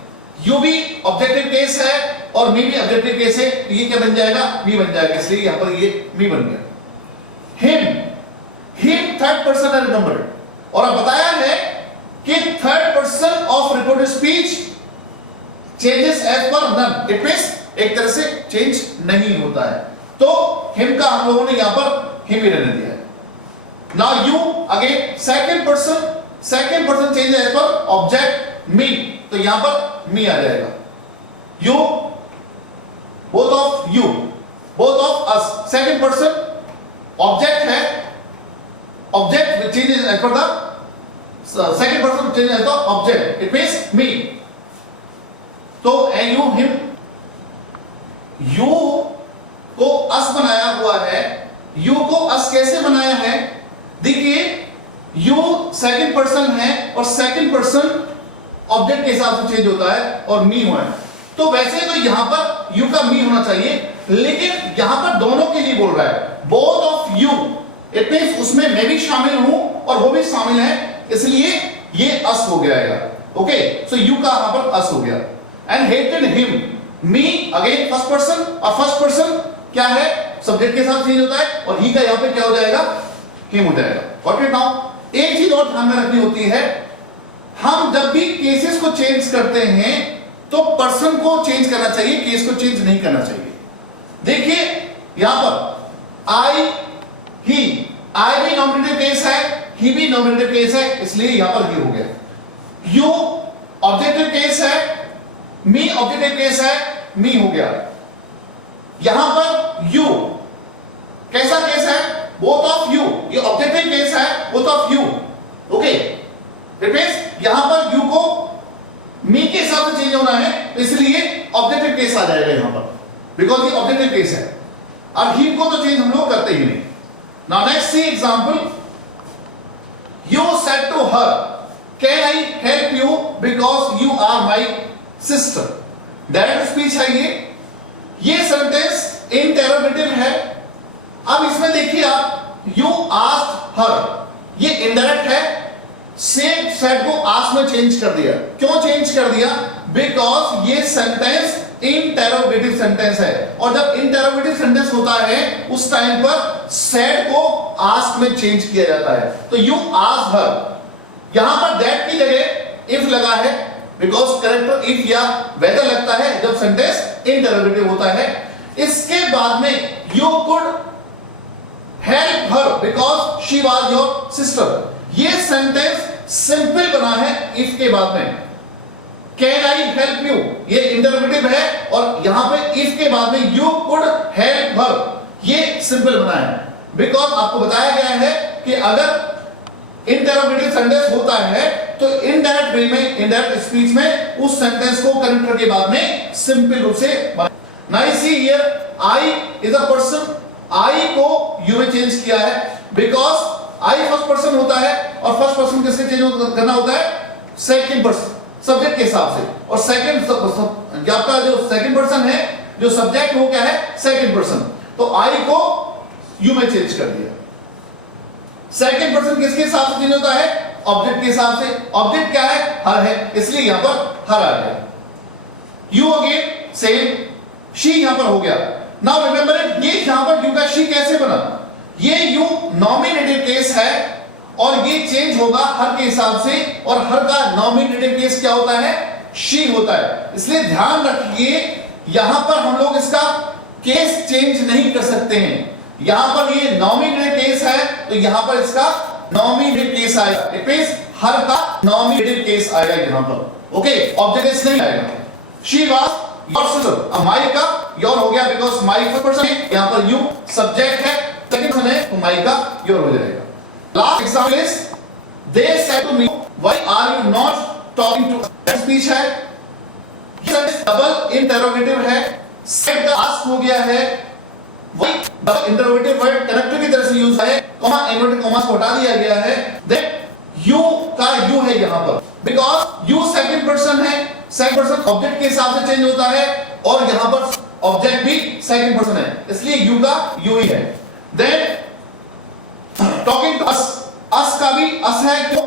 यू भी ऑब्जेक्टिव केस है और मी भी ऑब्जेक्टिव केस है, तो ये क्या बन जाएगा, मी बन जाएगा, इसलिए यहां पर ये मी बन गया। हिम थर्ड पर्सन है, रिमेंबर, और अब बताया है कि third person of reported speech changes as per none, it means एक तरह से चेंज नहीं होता है, तो हिम का हम लोगों ने यहां पर हिम ही रहने दिया है। Now you again second person change as per object me, तो यहां पर मी आ जाएगा। You, both of us, second person object है, object changes as per the second person change as the object, it means me. तो you him, you को अस बनाया हुआ है, यू को अस कैसे बनाया है, देखिए यू सेकंड पर्सन है और सेकंड पर्सन ऑब्जेक्ट के हिसाब से चेंज होता है और मी हुआ है, तो वैसे तो यहां पर यू का मी होना चाहिए, लेकिन यहां पर दोनों के लिए बोल रहा है, both of you, it means उसमें मैं भी शामिल हूं और वो भी शामिल है, इसलिए ये अस हो गया। ओके, सो यू का यहां पर अस हो गया। And hated him, me again first person, और फर्स्ट पर्सन क्या है, सब्जेक्ट के साथ चेंज होता है, और ही का यहां पे क्या हो जाएगा, हिम हो जाएगा। Got it? नाउ एक चीज और ध्यान में रखनी होती है, हम जब भी केसेस को चेंज करते हैं तो पर्सन को चेंज करना चाहिए, केस को चेंज नहीं करना चाहिए। देखिए यहां पर आई, ही, आई भी नॉमिनेटिव केस है, ही भी नॉमिनेटिव केस है, इसलिए यहां पर ही हो गया। यू ऑब्जेक्टिव केस है, मी ऑब्जेक्टिव केस है, मी हो गया। यहां पर यू कैसा केस है, बोथ ऑफ यू, ये ऑब्जेक्टिव केस है, both of you. Okay, it means यहां पर यू को मी के हिसाब से चेंज होना है, इसलिए ऑब्जेक्टिव केस आ जाएगा यहां पर, बिकॉज ये ऑब्जेक्टिव केस है, और ही को तो चेंज हम लोग करते ही नहीं। Now next see example, you said to her, can I help you because you are my sister. Direct speech है ये सेंटेंस इंटरोगेटिव है। अब इसमें देखिए आप, यू आस्क्ड हर, ये इनडायरेक्ट है, सेम सेड को आस्क में चेंज कर दिया। क्यों चेंज कर दिया, बिकॉज ये सेंटेंस इंटरोगेटिव सेंटेंस है, और जब इंटरोगेटिव सेंटेंस होता है उस टाइम पर सेड को आस्क में चेंज किया जाता है। तो यू आस्क्ड हर, यहां पर दैट की जगह इफ लगा है, बिकॉज करेक्टर इफ या वेदर लगता है जब सेंटेंस इंटरोगेटिव होता है। इसके बाद में you could help her because she was your sister, ये सेंटेंस सिंपल बना है इफ के बाद में। कैन आई हेल्प यू, ये इंटरोगेटिव है, और यहां पे इफ के बाद में यू कुड हेल्प हर, ये सिंपल बना है, बिकॉज आपको बताया गया है कि अगर इंटरोगेटिव सेंटेंस होता है तो इनडायरेक्ट वे में, इनडायरेक्ट स्पीच में उस सेंटेंस को करेक्टर के बाद में सिंपल रूप से बना। Now see here, I is a person, I को यू में चेंज किया है, बिकॉज आई फर्स्ट पर्सन होता है, और फर्स्ट पर्सन किससे चेंज करना होता है, सेकंड पर्सन, सब्जेक्ट के हिसाब से, और सेकंड आपका जो सेकंड पर्सन है जो सब्जेक्ट हो क्या है सेकंड पर्सन, तो आई को यू में चेंज कर दिया। सेकंड पर्सन किसके हिसाब से चेंज होता है, ऑब्जेक्ट के हिसाब से। ऑब्जेक्ट क्या है, हर है, इसलिए यहां पर हर आ गया। यू अगेन सेम, शी यहां पर हो गया। नाउ रिमेंबर इट, ये यहां पर यू का शी कैसे बना, ये यू नॉमिनेटिव केस है और ये चेंज होगा हर के हिसाब से, और हर का नॉमिनेटिव केस क्या होता है, शी होता है। इसलिए ध्यान रखिए यहां पर हम लोग इसका केस चेंज नहीं कर सकते हैं। यहां पर ये नॉमिनेटिव केस है तो यहां पर इसका नॉमिनेटिव केस आएगा, इट मींस हर का नॉमिनेटिव केस आएगा यहां पर। ओके, ऑब्जेक्ट केस नहीं आएगा। शी वाज योर सिस्टर, अब माई का योर हो गया बिकॉज़ माई फर्स्ट पर्सन है, यहां पर यू सब्जेक्ट है, सेकंड पर्सन है तो माई का योर हो जाएगा। Last example is they said to me why are you not talking to, speech है, डबल इंटरोगेटिव है, सेड का आस्क हो गया है, why double interrogative word connector की तरह से यूज है, कॉमा इन्वर्टेड कॉमा को हटा दिया गया है, देन यू का यू है यहां पर बिकॉज़ यू सेकंड पर्सन है, सेकंड पर्सन ऑब्जेक्ट के हिसाब से चेंज होता है और यहां पर ऑब्जेक्ट भी सेकंड पर्सन है, इसलिए यू का यू ही है। देन टॉकिंग टू अस, अस का भी अस है, क्यों,